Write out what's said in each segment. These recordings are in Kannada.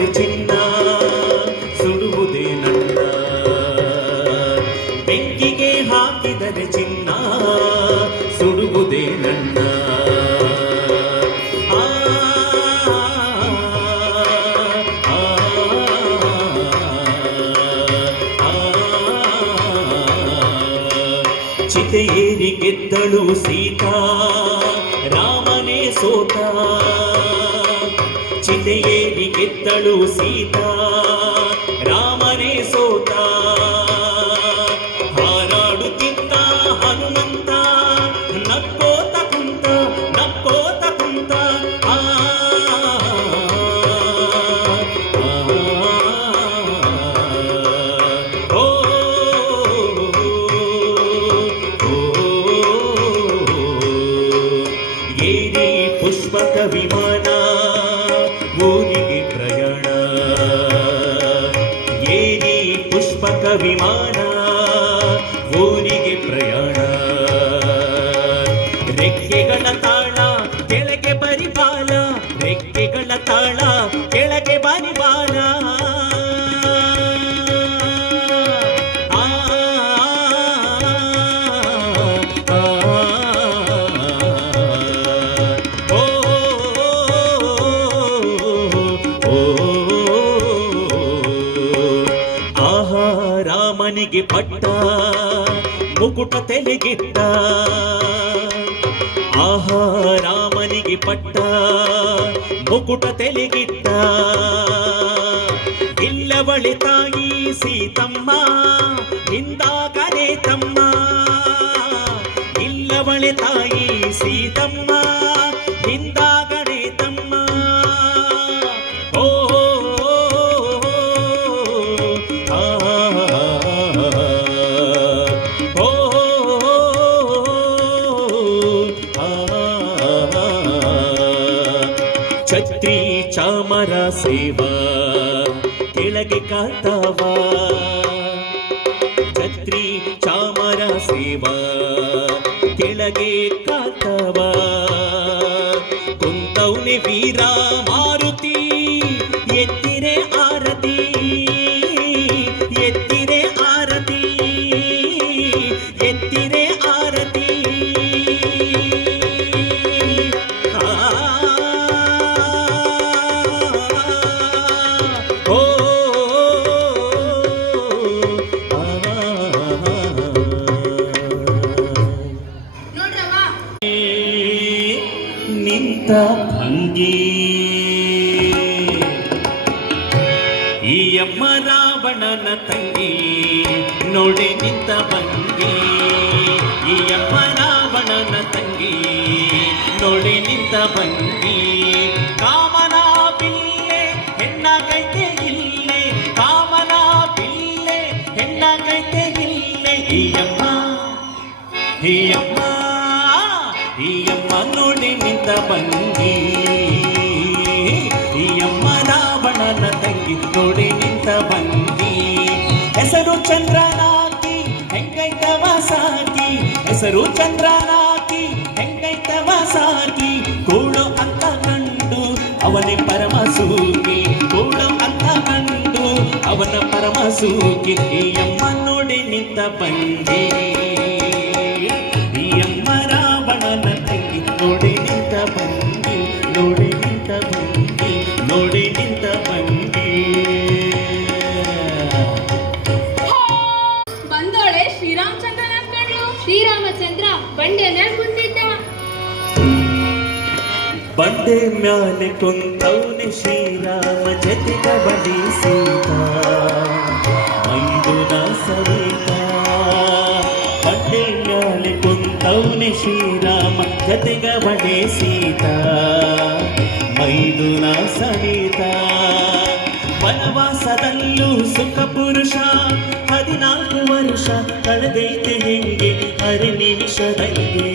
ಹಾಕಿದರೆ ಚಿನ್ನ ಸುಡುವುದೇ ನನ್ನ, ಬೆಂಕಿಗೆ ಹಾಕಿದರೆ ಚಿನ್ನ ಸುಡುವುದೇ ನನ್ನ. ಚಿತೆಯೇರಿ ಗೆದ್ದಳು ಸೀತಾ, ರಾಮನೇ ಸೋತ. ಚಿತೆಯೇರಿ ಗೆದ್ದಳು ಸೀತಾ, ರಾಮನೇ ಸೋತ. ಹಾರಾಡುತ್ತಿದ್ದ ಹನುಮಂತ ನಕ್ಕೋತ ಕುಂತ, ನಕ್ಕೋತ ಕುಂತ. ಪುಷ್ಪಕ ವಿಮಾನ ಊರಿಗೆ ಪ್ರಯಾಣ, ಏರಿ ಪುಷ್ಪಕ ವಿಮಾನ ಊರಿಗೆ ಪ್ರಯಾಣ. ರೆಕ್ಕೆಗಳ ತಾಳ ಕೆಳಗೆ ಬರಿಬಾಲ, ರೆಕ್ಕೆಗಳ ತಾಳ ಕೆಳಗೆ ಬರಿಬಾಲ. ರಾಮನಿಗೆ ಪಟ್ಟ ಮುಕುಟ ತೆಲೆಗಿಟ್ಟ, ಆಹಾ ರಾಮನಿಗೆ ಪಟ್ಟ ಮುಕುಟ ತೆಲೆಗಿಟ್ಟ. ಇಲ್ಲವಳೆ ತಾಯಿ ಸೀತಮ್ಮ ಹಿಂದಾಗನೆ ತಮ್ಮ, ಇಲ್ಲವಳೆ ತಾಯಿ ಸೀತಮ್ಮ ಹಿಂದಾಗನೆ ತಮ್ಮ. ಛತ್ರಿ ಚಾಮರ ಸೇವಾ ಕೆಳಗೆ ಕಾತಾವ, ಛತ್ರಿ ಚಾಮರ ಸೇವಾ ಕೆಳಗೆ ಕಾತಾವ. ಕುಂತೌನೆ ವೀರ ಮಾರುತಿ ಎತ್ತಿರೆ ಆರತಿ, ಎತ್ತಿರೆ ಆರತಿ, ಎತ್ತಿರೆ ಆರತಿ. ನಿಂತ ಭಂಗಿ ಈ ಅಮ್ಮ ರಾವಣನ ತಂಗಿ, ನೋಡಿ ನಿಂತ ಭಂಗಿ. ಈ ಅಮ್ಮ ರಾವಣನ ತಂಗಿ, ನೋಡಿ ನಿಂತ ಭಂಗಿ. ಕಾಮನ ಬಿಲ್ಲೆ ಹೆಣ್ಣಾಗೈತೆ ಇಲ್ಲೇ, ಕಾಮನ ಬಿಲ್ಲೆ ಹೆಣ್ಣಾಗೈತೆ ಇಲ್ಲೇ. ಈ ಅಮ್ಮ, ಈ ಅಮ್ಮ, ಈ ಅಮ್ಮ ನೋಡಿ ನಿಂತ ಭಂಗಿ. ಈ ಅಮ್ಮ ರಾವಣನ ತಂಗಿ, ನೋಡಿ ನಿಂತ ಭಂಗಿ. ಹೆಸರು ಚಂದ್ರನಾಕಿ ಹೆಂಗೈತವ ಸಾಕಿ, ಹೆಸರು ಚಂದ್ರನಾಕಿ ಹೆಂಗೈತವ ಸಾಕಿ. ಕೂಡು ಅಂತ ಕಂಡು ಅವನೇ ಪರಮ ಸೂಕಿ, ಕೂಡು ಅಂತ ಕಂಡು ಅವನ ಪರಮ ಸೂಕಿ. ಈ ಅಮ್ಮ ನೋಡಿ ನಿಂತ ಭಂಗಿ. ಈ ಅಮ್ಮ ರಾವಣನ ತಂಗಿ, ನೋಡಿ ನಿಂತ ಭಂಗಿ, ನೋಡಿ ನಿಂತ ಭಂಗಿ, ನೋಡಿ ನಿಂತ ಭಂಗಿ. ಬಂದೋಳೆ ಶ್ರೀರಾಮಚಂದ್ರನ ಕಂಡ್ಲು. ಶ್ರೀರಾಮಚಂದ್ರ ಬಂಡೆ ಮೇಲೆ ಕುಂತಿದ್ದ. ಬಂಡೆ ಮ್ಯಾಲೆ ಕುಂತವನೆ ಶ್ರೀರಾಮ, ಜತೆಗ ಬಡಿ ಸೀತಾ ಮೈದುನ ಸವಿತಾ. ಬಂಡೆ ಮ್ಯಾಲೆ ಕುಂತವನೆ ಶ್ರೀರಾಮ, ಜತೆಗ ಬಡಿ ಸೀತಾ ಮೈದುನ ಸವಿತಾ. ವನವಾಸದಲ್ಲೂ ಸುಖ ಪುರುಷ 14 ವರ್ಷ ಕಳೆದೈತೆ ಹೆಂಗೆ ಅರೆ ನಿಮಿಷದಂಗೆ.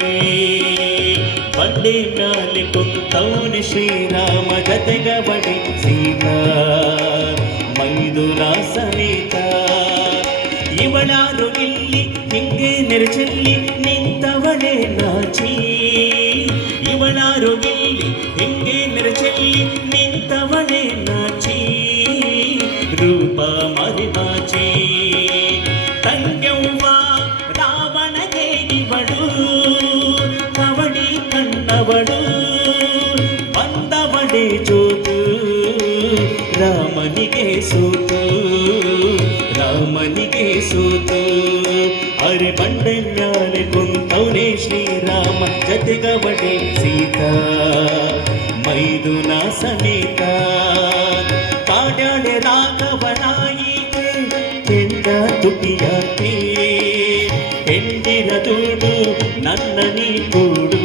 ಬಂಡೆ ಮ್ಯಾಲೆ ಕುಂತವನೆ ಶ್ರೀರಾಮ, ಜತೆಗ ಬಡಿ ಸೀತಾ ಮೈದುನ ಸವಿತಾ. ಇವಳಾರು ಇಲ್ಲಿ ಹಿಂಗೆ ನೆರಚಲ್ಲಿ ನಿಂತವಳೆ ನಾಚಿ, ಇವಳಾರು ಇಲ್ಲಿ ಹಿಂಗೆ ನೆರಚಲ್ಲಿ ನಿಂತವಳೆ ನಾಚಿ. ರೂಪ ಮರಿಮಾಚಿ ತಂಗ್ಯವ್ವ ರಾವಣಗೆ ಇವಳು ಕವಳಿ ಕಣ್ಣವಳು ಬಂದವಳೆ ಜೋತು ರಾಮನಿಗೆ ಸೋತು ರಾಮನಿಗೆ ಸೋತು ಅರೆ ಬಂಡೆ ಮ್ಯಾಲೆ ಕುಂತವನೇ ಶ್ರೀರಾಮ ಜತೆಗವಡೆ ಸೀತಾ ಮೈದುನ ಸಮೇತ ಕಾಡ್ಯಾಳೆ ರಾಘವನಾಯಿಗೆ ಕೆಂಡ ತುಟಿಯಾಕೆ ಹೆಂಡಿರ ದುಡು ನನ್ನ ನೀ ಕೂಡು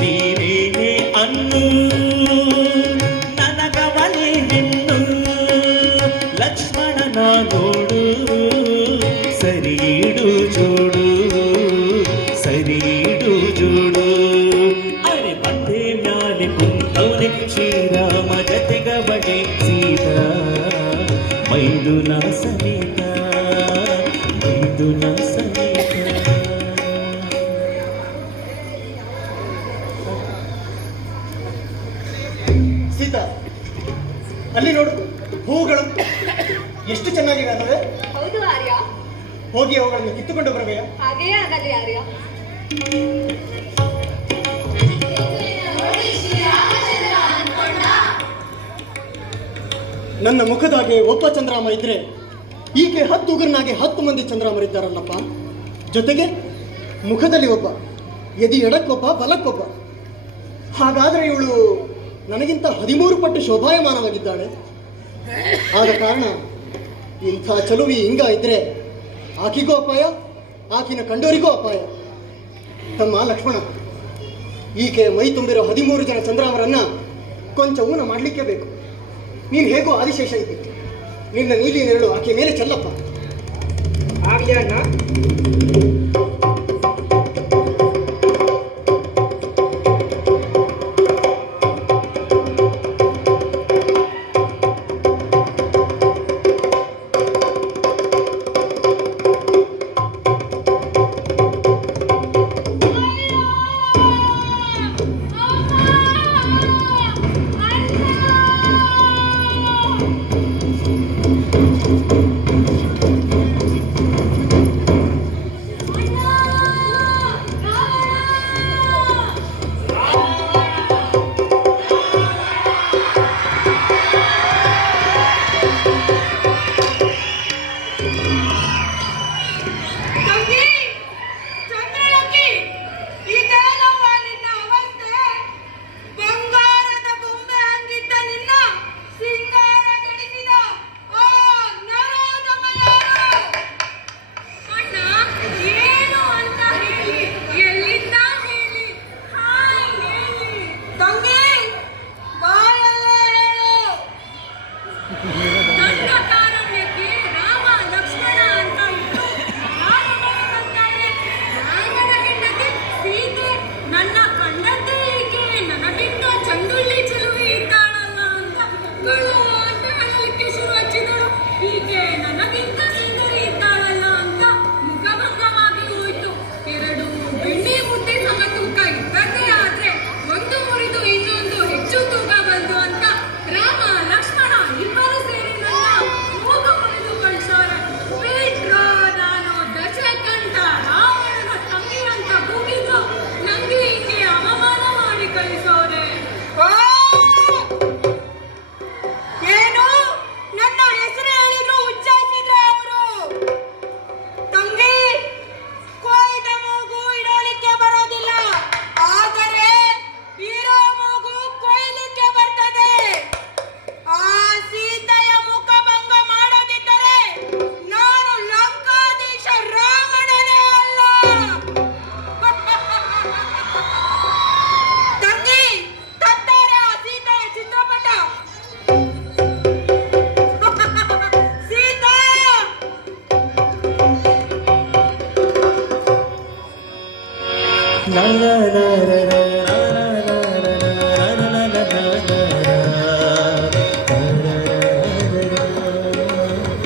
ನೀನೇನೆ ಅನ್ನು ನನಗವಳೆ ಹೆಣ್ಣು ಲಕ್ಷ್ಮಣನ ನೋಡು ಸರಿಯಿಡು ಜೋಡು ಸರಿಯಿಡು ಜೋಡು ಅರೆ ಬಂದೆ ಮ್ಯಾಲೆ ಕುಂತವನೆ ಶ್ರೀರಾಮ ಜತೆಗವಡೆ ಸೀತಾ ಮೈದುನ ಸಮೇತ ಮೈದುನ ಸಮೇತ. ಸೀತಾ, ಅಲ್ಲಿ ನೋಡು, ಹೂಗಳು ಎಷ್ಟು ಚೆನ್ನಾಗಿವೆ ಅಲ್ಲವೇ? ಹೌದು ಆರ್ಯ. ಹೋಗಿ ಅವುಗಳನ್ನು ಕಿತ್ತುಕೊಂಡು ಬರಬೇಕ. ಹಾಗೆಯೇ ಆಗಲಿ ಆರ್ಯ. ನನ್ನ ಮುಖದಾಗೆ ಒಬ್ಬ ಚಂದ್ರಾಮ ಇದ್ರೆ ಈಕೆ 10 ಉಗುರಿನಾಗೆ 10 ಮಂದಿ ಚಂದ್ರಾಮರಿದ್ದಾರಲ್ಲಪ್ಪ. ಜೊತೆಗೆ ಮುಖದಲ್ಲಿ ಒಬ್ಬ, ಎದಿ ಎಡಕ್ಕೊಬ್ಬ ಬಲಕ್ಕೊಬ್ಬ. ಹಾಗಾದರೆ ಇವಳು ನನಗಿಂತ 13 ಪಟ್ಟು ಶೋಭಾಯಮಾನವಾಗಿದ್ದಾಳೆ. ಆದ ಕಾರಣ ಇಂಥ ಚಲುವಿ ಹಿಂಗ ಇದ್ರೆ ಆಕಿಗೂ ಅಪಾಯ, ಆಕಿನ ಕಂಡೋರಿಗೂ ಅಪಾಯ. ತಮ್ಮ ಲಕ್ಷ್ಮಣ, ಈಕೆ ಮೈ ತುಂಬಿರೋ 13 ಜನ ಚಂದ್ರಾಮರನ್ನ ಕೊಂಚ ಊನ ಮಾಡಲಿಕ್ಕೆ ಬೇಕು. ನೀನು ಹೇಗೋ ಆದಿಶೇಷ ಇದ್ದಿ, ನಿನ್ನ ನೀಲಿ ನೆರಳು ಆಕೆ ಮೇಲೆ ಚೆಲ್ಲಪ್ಪ. ಆಗ್ಲಿ ಅಣ್ಣ.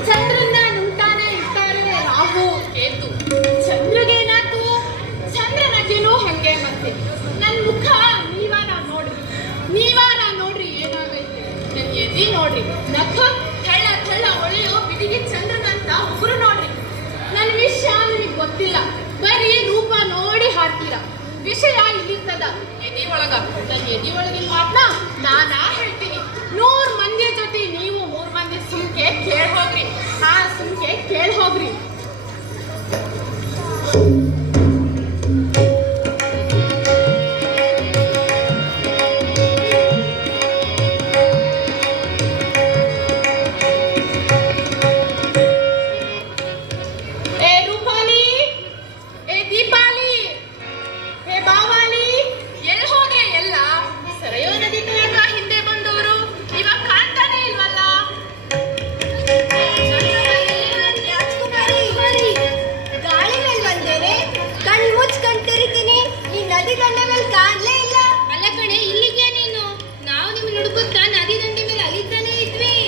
ಚಂದ್ರನ್ನ ನುಂಗ್ತಾನೆ ಇರ್ತಾರೆ ರಾಹು ಕೇತು. ಚಂದ್ರಗೇನಾಯ್ತು, ಚಂದ್ರನಗೇನೋ ಹಂಗೆ ಮತ್ತೆ. ನನ್ನ ಮುಖ ನೀವಾರ ನೋಡ್ರಿ ಏನಾಗೈತೆ. ನನ್ನ ಎದಿ ನೋಡ್ರಿ, ನಖ ಥಳ ಥಳ ಗೊತ್ತಿಲ್ಲ, ಬರೀ ರೂಪ ನೋಡಿ ಹಾಡ್ತೀರ. ವಿಷಯ ಇಲ್ಲಿರ್ತದ ಎದಿ ಒಳಗ. ನನ್ನ ಎದಿ ಒಳಗಿನ ಮಾತನ್ನ ನಾನಾ ಹೇಳ್ತೀನಿ. 100 ಮಂದಿ ಜೊತೆ ನೀವು 3 ಮಂದಿ ಸುಮ್ಕೆ ಕೇಳ್ ಹೋಗ್ರಿ. ಹಾ, ಸುಮ್ಕೆ ಕೇಳ್ ಹೋಗ್ರಿ.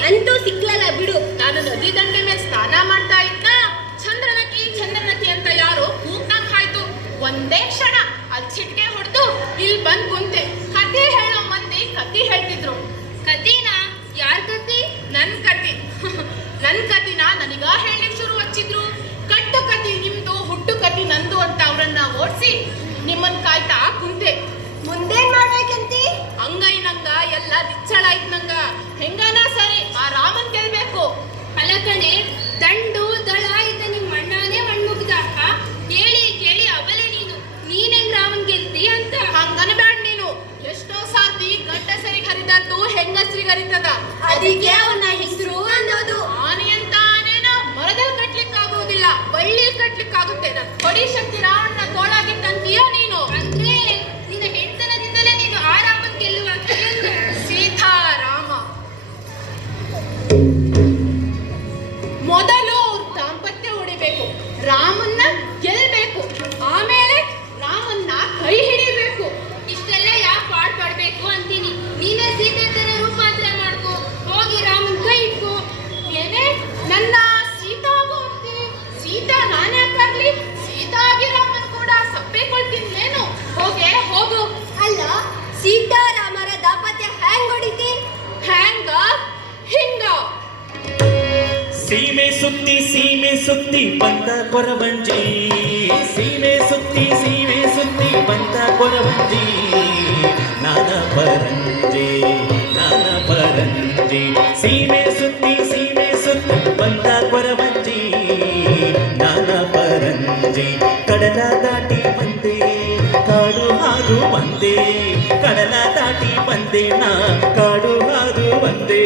ಅಂತೂ ಸಿಕ್ಲಲ್ಲ ಬಿಡು. ನಾನು ನದಿ ದಂಡೆ ಮೇಲೆ ಸ್ನಾನ ಮಾಡ್ತಾ ಇದ್ನ. ಚಂದ್ರನಕಿ ಅಂತ ಯಾರೋ ಕೂಗ್ದಂಗ್ ಆಯ್ತು. ಒಂದೇ ಕ್ಷಣ ಅಲ್ಲಿ ಚಿಟ್ಕೆ ಹೊಡೆದು ಇಲ್ಲಿ ಬಂದ್ ಕುಂತೆ. ಕತೆ ಹೇಳೋ ಮಂದಿ ಕತಿ ಹೇಳ್ತಿದ್ರು. ಕತಿನ? ಯಾರ್ ಕತಿ? ನನ್ ಕತಿ. ನನ್ ಕತಿನ ನನಗ ಹೇಳಿಕ್ ಶುರು ಹಚ್ಚಿದ್ರು. ಕಟ್ಟು ಕತಿ ನಿಮ್ದು, ಹುಟ್ಟು ಕತಿ ನಂದು ಅಂತ ಅವ್ರನ್ನ ಓಡಿಸಿ ನಿಮ್ಮನ್ ಕಾಯ್ತಾ ಕುಂತೆ. ಮುಂದೇನ್ ಮಾಡ್ಬೇಕಂತಿ? ಅಂಗೈನಂಗ ಎಲ್ಲ ದಿಚ್ಚಳಾಯ್ತು ನಂಗ. ಹೆಂಗನ ಸರಿ, ಆ ರಾಮನ್ ಗೆಲ್ಬೇಕು. ಅಲ್ಲ ಕಣೆ, ದಂಡು ದಳ ಇದ್ದ ನಿಮ್ ಅಣ್ಣನೇ ಮಣ್ಮುಗ್ದ. ಕೇಳಿ ಅವಲೇ ನೀನ್ ಹೆಂಗ್ ರಾಮನ್ ಗೆಲ್ತಿ ಅಂತ. ಹಂಗನಬೇಡ ನೀನು. ಎಷ್ಟೋ ಸಾರ್ತಿ ಗಂಡ ಸರಿಗೆ ಹರಿದದ್ದು ಹೆಂಗಸ್ರಿಗೆ ಹರಿತದ. ಅದಕ್ಕೆ ಅವನ ಹೆಸರು ಅನ್ನೋದು. ಆನೆ ಅಂತ ಆನೆನ ಮರದಲ್ಲಿ ಕಟ್ಲಿಕ್ ಆಗೋದಿಲ್ಲ, ಬಳ್ಳಿ ಕಟ್ಲಿಕ್ ಆಗುತ್ತೆ. ನನ್ ಕೊಡಿ ಶಕ್ತಿ ರಾವಣನ ತೋಳಾಗಿತ್ತಂತೀಯ ನೀನು. ಅಂದ್ರೆ ನಿನ್ನ ಹೆಣ್ತನದಿಂದಲೇ ನೀನು ಆ ರಾಮನ್ ಗೆಲ್ಲುವ ಸೀತಾರಾಮ. ಮೊದಲು ದಾಂಪತ್ಯ ಹೊಡಿಬೇಕು, ರಾಮನ್ನ ಗೆಲ್ಬೇಕು, ಆಮೇಲೆ ರಾಮನ್ನ ಕೈ ಹಿಡಿಬೇಕು. ಇಷ್ಟೆಲ್ಲ ಯಾಕೆ ಪಾಡ್ಪಡ್ಬೇಕು ಅಂತೀನಿ. ನೀನೇ ಸೀತೆ ತರ ರೂಪಾಂತರ ಮಾಡ್ಕೋ, ಹೋಗಿ ರಾಮನ್ ಕೈ ಇಟ್ಕೋ. ಏನೇ ನನ್ನ ಸೀತಾ ಆಗೋ ಅಂತೀನಿ? ಸೀತಾ ನಾನೇ ಯಾಕಾಗ್ಲಿ? ಸೀತಾ ಆಗಿ ರಾಮನ್ ಕೂಡ ಸಪ್ಪೆಕೊಳ್ತೀನಿ. ಹೋಗು. ಅಲ್ಲ, ಸೀತಾರಾಮರ ದಾಂಪತ್ಯ ಹ್ಯಾಂಗ್ ಹೊಡಿತಿ? ಹ್ಯಾಂಗ? ಹಿಂಗ. ಸೀಮೆ ಸುತ್ತಿ ಬಂದ ಕೊರವಂಜಿ. ಸೀಮೆ ಸುತ್ತಿ ಬಂದ ಕೊರವಂಜಿ. ನಾನ ಪರಂಜಿ. ಸೀಮೆ ಸುತ್ತಿ ಬಂದ ಕೊರವಂಜಿ. ನಾನ ಪರಂಜಿ. ಕಡಲ ದಾಟಿ ಬಂದೆ, ಕಾಡು ಹಾದು ಬಂದೆ. ಕಡಲ ದಾಟಿ ಬಂದೆ, ನಾ ಕಾಡು ಹಾದು ಬಂದೆ.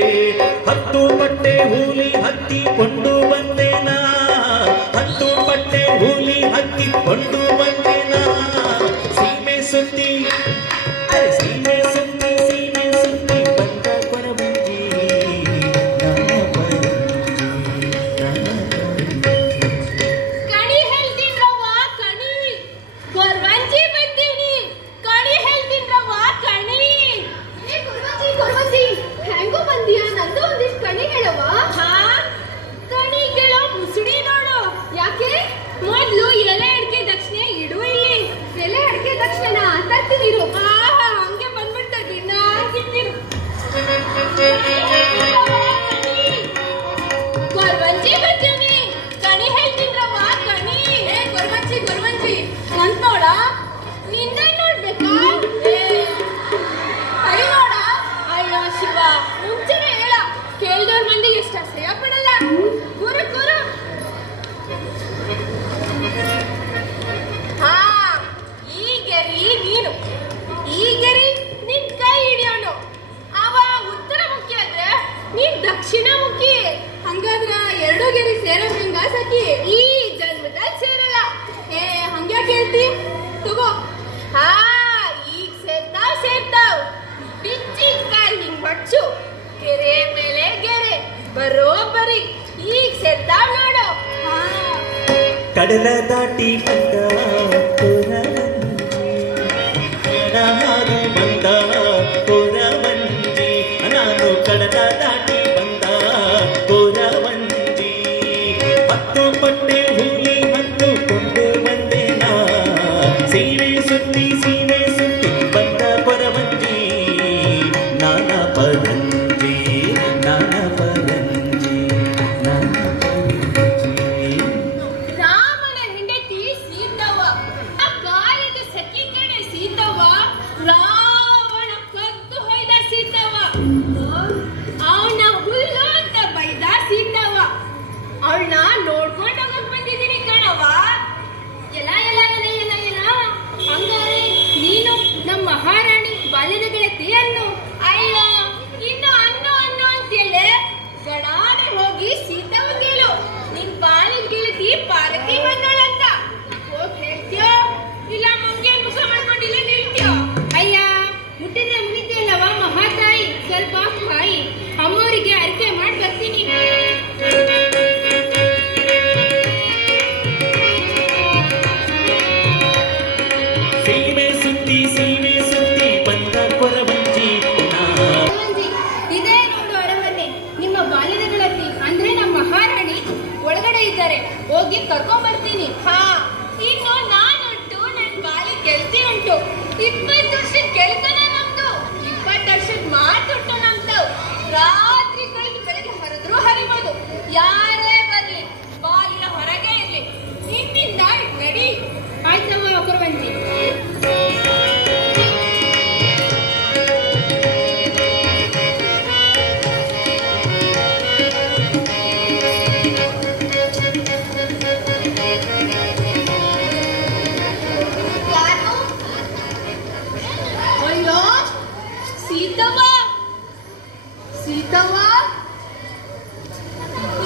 10 ಪಟ್ಟೆ ಹೂಲಿ ಹತ್ತಿಕೊಂಡು ಬಂದೆ ನಾ. 10 ಪಟ್ಟೆ ಹೂಲಿ ಹತ್ತಿಕೊಂಡು ಬಂದೆ ನಾ. ಸೀಮೆ ಸುತ್ತಿ ಬಂದ ಕೊರವಂಜಿ. ಕಣಿ ಹೇಳ್ತೀನ್ರವ್ವ ಕಣಿ, ಕೊರವಂಜಿ ಬಂದೀನಿ. ಕಣಿ ಹೇಳ್ತೀನ್ರವ್ವ ಕಣಿ. ಕೊರವಂಜಿ ಹೆಂಗೋ ಬಂದಿಯ? ನಂದು ಒಂದಿಷ್ಟು ಕಣಿ ಹೇಳವ್ವ. ಹಾ, ಕಣಿ ಕೇಳೋ ಮುಸುಡಿ ನೋಡು. ಯಾಕೆ? ಮೊದ್ಲು ಎಲೆ ಅಡಿಕೆ ದಕ್ಷಿಣೆ ಇಡು ಇಲ್ಲಿ. ಎಲೆ ಅಡಿಕೆ ದಕ್ಷಿಣ ತರ್ತೀನಿರು. ಹಂಗೆ ಬಂದ್ಬಿಡ್ತಾರೆ ದಿನ ತಿಂತಿರು. ಕೊರವಂಜಿ ಬಂದೀನಿ. ಕಣಿ ಹೇಳ್ತೀನ್ರವ್ವ ಕಣಿ. ಕೊರವಂಜಿ ನಂತ್ ನೋಡ. ನಿನ್ನೆ ನೋಡ್ಬೇಕಾ? ಕೈ ನೋಡ. ಅಯ್ಯೋ ಶಿವ, ಮುಂಚೆನೆ ಹೇಳ. ಕೇಳ್ದವ್ರ ಮಂದಿ ಎಷ್ಟು ಅಸಹ್ಯ ಪಡಲ್ಲ. ಗುರು. ಹಾ, ಈ ಗೆರಿ ನೀನು. ಈ ಗೆರಿ ನಿನ್ ಕೈ ಹಿಡಿಯೋನು. ಅವ ಉತ್ತರ ಮುಖಿ ಆದ್ರೆ ನೀನ್ ದಕ್ಷಿಣಮುಖಿ. ಹಂಗಾದ್ರ 2 ಗೆರಿ ಸೇರೋ ಹೆಂಗ ಸಖಿ? ಈ ಜನ್ಮದಲ್ಲಿ ಸೇರಲ್ಲ. ಹಂಗ್ಯಾ ಕೇಳ್ತಿ? ತಗೋ. ಹಾ, ಈಗ ಸೇರ್ತಾವ್. ಪಿಚ್ಚಿಕಾಯಿ ಹಿಂಗ್ ಬಡ್ಸು. ಗೆರೆ ಮೇಲೆ ಗೆರೆ ಬರೋಬ್ಬರಿ. ಈಗ ಸೇರ್ತಾವ್ ನೋಡು. ಕಡಲ ದಾಟಿ ಬಂದ ಹಾದು ಬಂದ ಕೊರವಂಜಿ. ನಾನು ಕಡಲ ದಾಟಿ ಬಂದ ಕೊರವಂಜಿ. 10 ಪಟ್ಟೆ ಹೂಲಿ ಹತ್ತುಕೊಂಡು ಬಂದೆ ನಾ. ಸೀಮೆ ಸುತ್ತಿ ಬಂದ ಕೊರವಂಜಿ. ನಾನ ಪರಂಜಿ. ರಾಮನ ಹೆಂಡತಿ ಮಹಾರಾಣಿ ಒಳಗಡೆ ಇದ್ದಾರೆ, ಹೋಗಿ ಕರ್ಕೊಂಡ್ ಬರ್ತೀನಿ. ಹಾ, ಇನ್ನು ನಾನುಂಟು, ನನ್ ಬಾಲಿ ಗೆಲ್ತಿ ಉಂಟು. 20 ವರ್ಷದ ಗೆಲ್ತನ ನಮ್ದು, 20 ವರ್ಷದ ಮಾತುಂಟು ನಮ್ದು. ರಾತ್ರಿ ಕಳೆದು ಬೆಳಗ್ಗೆ ಹರಿದ್ರು ಹರಿಬೋದು, ಯಾರೇ ಬರ್ಲಿ ಬಾಲಿಯ ಹೊರಗೆ ಇರ್ಲಿ, ನಿನ್ನಿಂದ ನಡಿ. ಆಯ್ತಮ್ಮ ಕೊರವಂಜಿ. ಅಯ್ಯೋ ಸೀತವ್ವ, ಸೀತವ್ವ,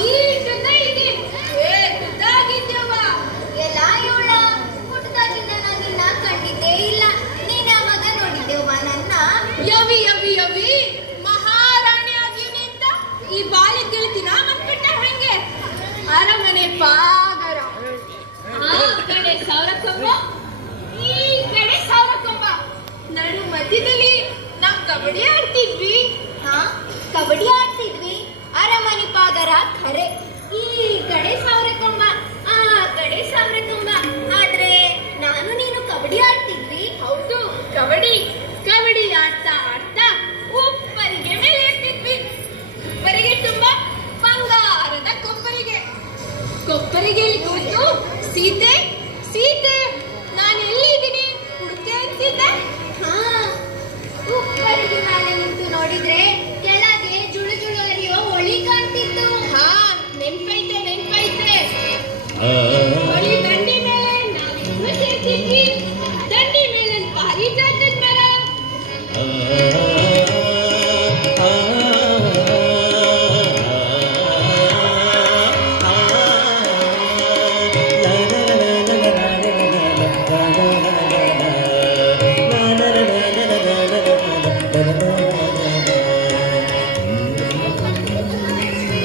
ಈ ಜೊತೆ ಇದ್ದೀನಿ. ಖುದ್ದಾಗಿದ್ಯವ್ವ. ಎಲ್ಲ ಇವಳ ಹುಟ್ಟದಾಗಿಂದ ನಾನಿನ್ನ ಕಂಡಿದ್ದೇ ಇಲ್ಲ. ನೀನ್ ಯಾವಾಗ ನೋಡಿದ್ದೇವ ನನ್ನ? ಯವಿ ಯವಿ ಯವಿ ಮಹಾರಾಣಿ ಆಗಿನಿ ಅಂತ ಈ ಬಾಲಿ ಗೆಲ್ತಿನ ಮತ್ಬಿಟ್ಟ ಹಂಗೆ ಅರಮನೆ ಪಾಗರ. ಆ ಕಡೆ ಸಾವಿರಕೊಂಬ, ಈ ಕಡೆ ಸಾವಿರಕೊಂಬ, ನಡು ಮಧ್ಯದಲ್ಲಿ ನಾವ್ ಕಬಡ್ಡಿ ಆಡ್ತಿದ್ವಿ. ಹಾ, ಕಬಡ್ಡಿ ಆಡ್ತಿದ್ವಿ. ಅರಮನೆ ಪಾಗರ ಖರೆ. ಈ ಕಡೆ ಸಾವಿರ ಕೊಂಬ, ಆ ಕಡೆ ಸಾವಿರ ಕೊಂಬ. ಆದ್ರೆ ನಾನು ನೀನು ಕಬಡ್ಡಿ ಆಡ್ತಿದ್ವಿ. ಹೌದು, ಕಬಡ್ಡಿ ಕಬಡ್ಡಿ ಆಡ್ತಾ ಆಡ್ತಾ ಉಪ್ಪರಿಗೆ ಮೇಲೆ ಇರ್ತಿದ್ವಿ. ಉಪ್ಪರಿಗೆ ತುಂಬಾ ಬಂಗಾರದ ಕೊಬ್ಬರಿಗೆಯಲ್ಲಿ ಕೂತು ಸೀತೆ ಸೀತೆ ನಾನು ಎಲ್ಲಿದ್ದೀನಿ ಹುಡುಕೆ ಅಂತಿದ್ದೆ. ಹಾ, ಉಪ್ಪರಿಗೆ ಮೇಲೆ ನಿಂತು ನೋಡಿದ್ರೆ ಕೆಳಗೆ ಜುಳು ಜುಳು ಹರಿಯೋ ಹೊಳಿ ಕಾಣ್ತಿತ್ತು. ಹಾ, ನೆನ್ಪೈತೆ. ಹೊಳಿ ದಂಡಿ ಮೇಲೆ ನಾವಿಬ್ರು ಸೇರ್ತಿದ್ವಿ. ದಂಡಿ ಮೇಲೆ ಪಾರಿಜಾತದ ಮರ.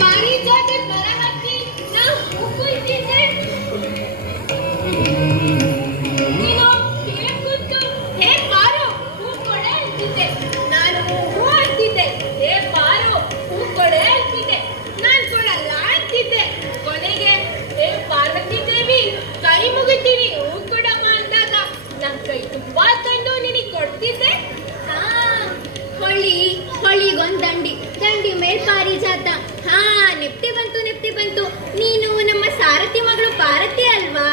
ಪಾರಿಜಾತದ ಮರ ಹತ್ತಿ ನಾವು ಹೂ ಕುಯ್ತಿದ್ದೆ. ನೀನು ಕೆಳಗೆ ಕೂತ್ಕೊ, ಹೇ ಪಾರು ಹೂ ಕೊಡೆ ಅಂತಿದ್ದೆ. ನಾನು ಹೂ ಅಂತಿದ್ದೆ. ಹೇ ಪಾರು ಹೂ ಕೊಡೆ ಅಂತಿದ್ದೆ. ನಾನ್ ಕೊಡಲ್ಲ ಅಂತಿದ್ದೆ. ಕೊನೆಗೆ ಹೇ ಪಾರ್ವತಿ ದೇವಿ ಕೈ ಮುಗಿತೀನಿ ಹೂ ಕೊಡಮ್ಮ ಅಂದಾಗ ನನ್ ಕೈ ತುಂಬಾ ತಂದು ನಿನಗೆ ಕೊಡ್ತಿದ್ದೆ. ಹಾ, ಹೊಳಿಗೊಂದ್ ದಂಡಿ, ದಂಡಿ ಮೇಲ್ ಪಾರಿಜಾತ. ಹಾ, ನೆಪ್ತಿ ಬಂತು. ನೀನು ನಮ್ಮ ಸಾರಥಿ ಮಗಳು ಪಾರ್ವತಿ ಅಲ್ವಾ?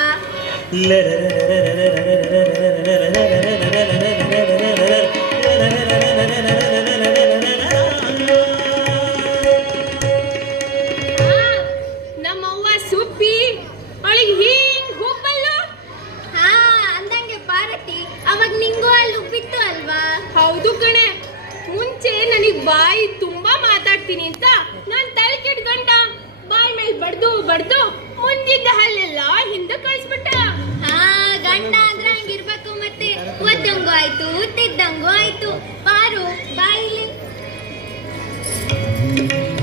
ಹಾ, ನಮ್ಮವ್ವ ಸುಪ್ಪಿ ಅವಳಿಗೆ ಹಿಂಗ್ ಹೂಪಲ್ಲು. ಹಾ, ಅಂದಂಗೆ ಪಾರ್ವತಿ ಅವಾಗ ನಿಂಗೂ ಅಲ್ಲಿ ಉಬ್ಬಿತ್ತು ಅಲ್ವಾ? ಹೌದು ಕಣೆ, ಮುಂಚೆ ನನಗ್ ಬಾಯಿ ತುಂಬಾ ಮಾತಾಡ್ತೀನಿ ಅಂತ ನಾನ್ ತಲೆ ಕೆಟ್ಕೊಂಡ ಬಾಯಿ ಮೇಲೆ ಬಡ್ದು ಮುಂದಿದ್ದ ಹಲ್ಲೆಲ್ಲ ಹಿಂದೆ ಕಳಿಸ್ಬಿಟ್ಟ. ಹಾ, ಗಂಡ ಅಂದ್ರೆ ಹಂಗಿರ್ಬೇಕು. ಮತ್ತೆ ಒದ್ದಂಗೂ ಆಯ್ತು, ತಿದ್ದಂಗೂ ಆಯ್ತು. ಪಾರು ಬಾಯಿಲಿ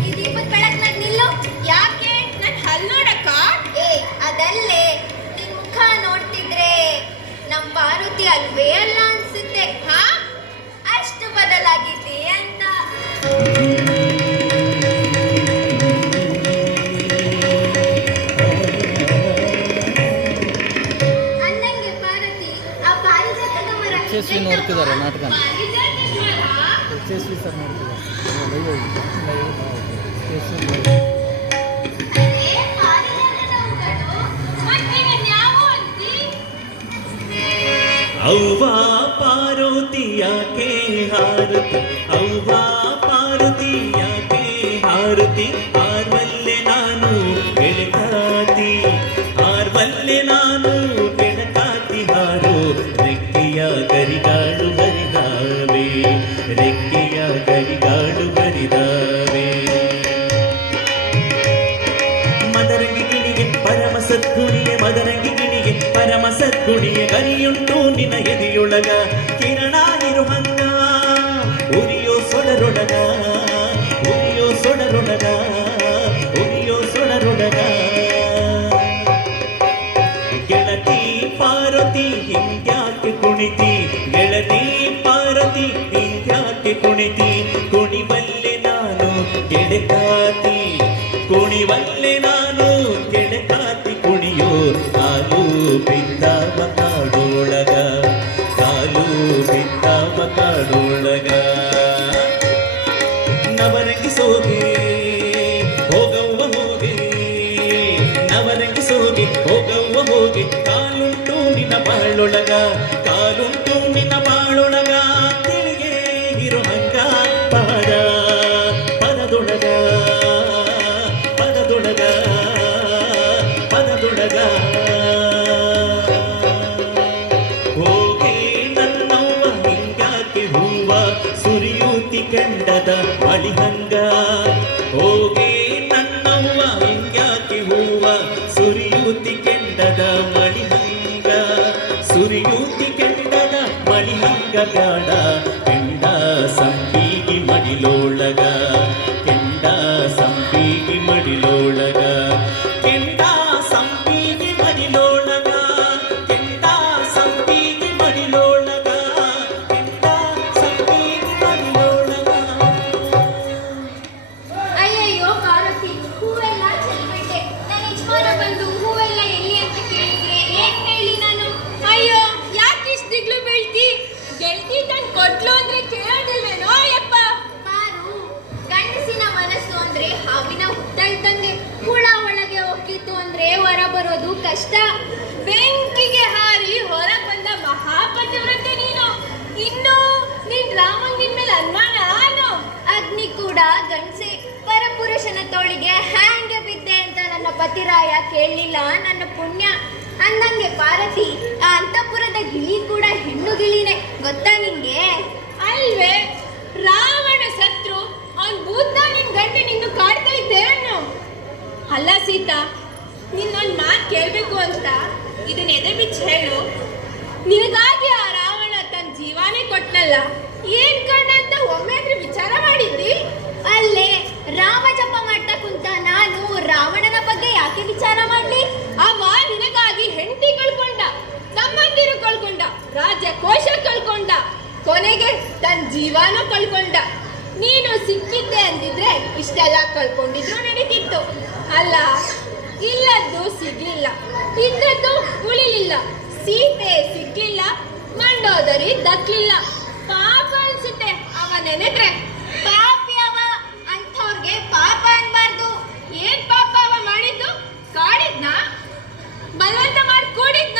ಈ ದೀಪದ ಬೆಳಕ್ನಾಗ ನಿಲ್ಲು. ಯಾಕೆ ನನ್ ಹಲ್ ನೋಡಕ್ಕ? ಏ, ಅದಲ್ಲೇ ನಿನ್ ಮುಖ ನೋಡ್ತಿದ್ರೆ ನಮ್ ಪಾರ್ವತಿ ಅಲ್ವೇ ಅಲ್ಲ ಅನ್ಸುತ್ತೆ. ಹಾ, ಅಷ್ಟು ಬದಲಾಗಿದೆ ಅಂತ. ಅಂದಂಗೆ ಪಾರ್ವತಿ ಆ ಪಾರಿಜಾತದ ಮರ ಯಶಸ್ವಿ ನೋಡ್ತಿದ್ದಾರೆ ನಾಟಕ. ಪಾರಿಜಾತದ ಮರ. ಯಶಸ್ವಿ ಸರ್ ನೋಡ್ತಿದ್ದಾರೆ. ಅದೇ ಪಾರಿಜಾತದ ಹೂಗಳು. ಮತ್ತೆ ನನ್ ಯಾವ ಅಂತಿ? ಅವ್ವ ಪಾರ್ವತಿ ಯಾಕೆ ಹಾರುತಿ, ಅವ್ವ ಪಾರ್ವತಿ ಯಾಕೆ ಹಾರುತಿ, ಆರ್ವಲ್ಲೆ ನಾನು ಬೆಳಕಾತಿ, ಆರ್ವಲ್ಲೆ ನಾನು ಬೆಳಕಾತಿ ಹಾರು, ರೆಕ್ಕೆಯ ಗರಿಗಾಡು ಹರಿದಾವೆ, ರೆಕ್ಕೆಯ ಗರಿಗಾಡು ಹರಿದಾವೆ. ಮದರಂಗಿ ಗಿಣಿಗೆ ಪರಮ ಸದ್ಗುಣಿಗೆ, ಮದರಂಗಿ ಗಿಣಿಗೆ ಪರಮ ಸದ್ಗುಣಿಗೆ, ಗರಿಯುಂಟು ನಿನ್ನ ಎದೆಯೊಳಗ ಕಿರಣ ಇರುವಂಗ, ಉರಿಯೋ ಸೊಡರೊಡಗ, ಉರಿಯೋ ಸೊಡರೊಡಗ, ಉರಿಯೋ ಸೊಡರೊಡಗ. ಗೆಳತಿ ಪಾರ್ವತಿ ಹಿಂಗ್ಯಾಕೆ ಕುಣಿತಿ, ಗೆಳತಿ ಪಾರ್ವತಿ ಹಿಂಗ್ಯಾಕೆ ಕುಣಿತಿ, ಕುಣಿಬಲ್ಲೆ ನಾನು ಗೆಳಕಾತಿ, ಕುಣಿವಲ್ಲೆ ನಾನು ಕೆಳಕಾತಿ ಕುಣಿಯೋ ಕಾಲು ಬಿದ್ದಾವ ಕಾಡೊಳಗ ಕಾಲು ಬಿದ್ದಾವ ಕಾಡೊಳಗ ನವರಂಗಿಸೋಗೆ ಹೋಗವ್ವ ಹೋಗೆ ನವರಂಗಿಸೋಗೆ ಹೋಗವ್ವ ಹೋಗೆ ಕಾಲುಂಟು ನಿನ್ನ ಬಾಳೊಳಗ ಕಾಲುಂಟು ನಿನ್ನ ಬಾಳೊಳಗ ತಿಳಿಗೆ ಇರೋ ಹಂಗ ಪದ ಪದದೊಳಗ ಪದದೊಳಗ ಪದದೊಳಗ ಹೋಗೆ ನನ್ನವ್ವ ಹಿಂಗಾಕೆ ಹೂವ ಸುರಿಯೂತಿ ಕೆಂಡದ ಮಳಿಹಂಗ ಹೋಗೆ ನನ್ನವ್ವ ಹಿಂಗಾಕೆ ಹೂವ ಸುರಿಯೂತಿ ಕೆಂಡದ ಮಳಿಹಂಗ ಸುರಿಯೂತಿ ಕೆಂಡದ ಮಳಿಹಂಗ ಬ್ಯಾಡ ಕೆಂಡ ಸಂಪೀಗಿ ಮಡಿಲೊಳಗ ಕೆಂಡ ಸಂಪೀಗಿ ಮಡಿಲೊಳಗ ಕೆಂಡ ಸಂಪೀಗಿ ಮಡಿಲೊಳಗ ಕೆಂಡ ಸಂಪೀಗಿ ಮಡಿಲೊಳಗ ಕೆಂಡ ಸಂಪೀಗಿ ಮಡಿಲೊಳಗ ಅಯ್ಯಯ್ಯೋ ಪಾರ್ವತಿ, ಹೂವೆಲ್ಲ ಚೆಲ್ಬಿಟ್ಟೆ. ನನ್ನ ಯಜಮಾನ ಬಂದು ಹೂವೆಲ್ಲ ಎಲ್ಲಿ ಅಂತ ಕೇಳಿದ್ರೆ ಏನ್ ಹೇಳಿ ನಾನು? ಅಯ್ಯೋ ಯಾಕೆ ಇಷ್ಟು ದಿಗ್ಲು ಬೀಳ್ತಿ? ಗೆಳತಿ ತನ್ ಕೊಟ್ಲು ಅಂದ್ರೆ ಕೇಳೋದಿಲ್ವೇನೋ ಯಪ್ಪ. ಪಾರು, ಗಂಡಸಿನ ಮನಸ್ಸು ಅಂದ್ರೆ ಹಾವಿನ ಹುತ್ತ ಇದ್ದಂಗೆ. ಹುಳ ಒಳಗೆ ಹೋಗಿತ್ತು ಅಂದ್ರೆ ಹೊರ ಬರೋದು ಕಷ್ಟ. ಬೆಂಕಿಗೆ ಹಾರಿ ಹೊರಗ್ ಬಂದ ಮಹಾಪತಿವ್ರತೆ ನೀನು. ಇನ್ನು ನಿನ್ ರಾಮನ್ ನಿನ್ ಮೇಲೆ ಅನುಮಾನ ಅನು? ಅಗ್ನಿ ಕೂಡ ಗಂಡ್ಸೆ. ಪರಪುರುಷನ ತೋಳಿಗೆ ಹ್ಯಾಂಗೆ ಬಿದ್ದೆ ಅಂತ ನನ್ನ ಪತಿರಾಯ ಕೇಳಲಿಲ್ಲ. ನನ್ನ ಪುಣ್ಯ. ಅಂದಂಗೆ ಪಾರ್ವತಿ, ಆ ಅಂತಃಪುರದ ಗಿಳಿ ಕೂಡ ಹೆಣ್ಣು ಗಿಳಿನೇ, ಗೊತ್ತಾ ನಿಂಗೆ? ಅಲ್ವೇ, ರಾವಣ ಸತ್ರು ಅವನ್ ಭೂತ ನಿನ್ ಗಂಡ ನಿನ್ನು ಕಾಡ್ತಾ ಇದ್ದೆ ಅನ್ನು. ಅಲ್ಲ ಸೀತಾ, ನಿನ್ನೊಂದ್ ಮಾತು ಕೇಳ್ಬೇಕು ಅಂತ ಇದನ್ನ ಎದೆ ಬಿಚ್ಚಿ ಹೇಳು. ನಿನಗಾಗಿ ಆ ರಾವಣ ತನ್ನ ಜೀವಾನೇ ಕೊಟ್ನಲ್ಲ, ಏನ್ ಕಣ್ಣ ಅಂತ ಒಮ್ಮೆ ಆದ್ರೂ ವಿಚಾರ ಮಾಡಿದ್ದಿ? ಅಲ್ಲೇ ರಾಮ ಜಪ ಮಾಡ್ತಾ ಕುಂತ ನಾನು ರಾವಣನ ಬಗ್ಗೆ ಯಾಕೆ ವಿಚಾರ ಮಾಡ್ಲಿ? ಅವ ನಿನಗಾಗಿ ಹೆಂಡತಿ ಕಳ್ಕೊಂಡ, ತಮ್ಮಂದಿರು ಕಳ್ಕೊಂಡ, ರಾಜ್ಯ ಕೋಶ ಕಳ್ಕೊಂಡ, ಕೊನೆಗೆ ತನ್ನ ಜೀವಾನು ಕಳ್ಕೊಂಡ. ನೀನು ಸಿಕ್ಕಿದ್ದೆ ಅಂದಿದ್ರೆ ಇಷ್ಟೆಲ್ಲ ಕಳ್ಕೊಂಡಿದ್ರು ನಡೀತಿತ್ತು. ಅಲ್ಲ, ಇಲ್ಲದ್ದು ಸಿಗ್ಲಿಲ್ಲ, ಇದ್ದದ್ದು ಉಳಿಲಿಲ್ಲ. ಸೀತೆ ಸಿಗ್ಲಿಲ್ಲ, ಮಂಡೋದರಿ ದಕ್ಲಿಲ್ಲ. ಪಾಪ ಅನ್ಸುತ್ತೆ ಅವ ನೆನೆದ್ರೆ. ಪಾಪಿ ಅವ, ಅಂಥವ್ರಿಗೆ ಪಾಪ ಅನ್ಬಾರ್ದು. ಏನ್ ಪಾಪ ಅವ ಮಾಡಿದ್ದು? ಕಾಡಿದ್ನ? ಬಲವಂತ ಮಾಡಿ ಕೂಡಿದ್ನ?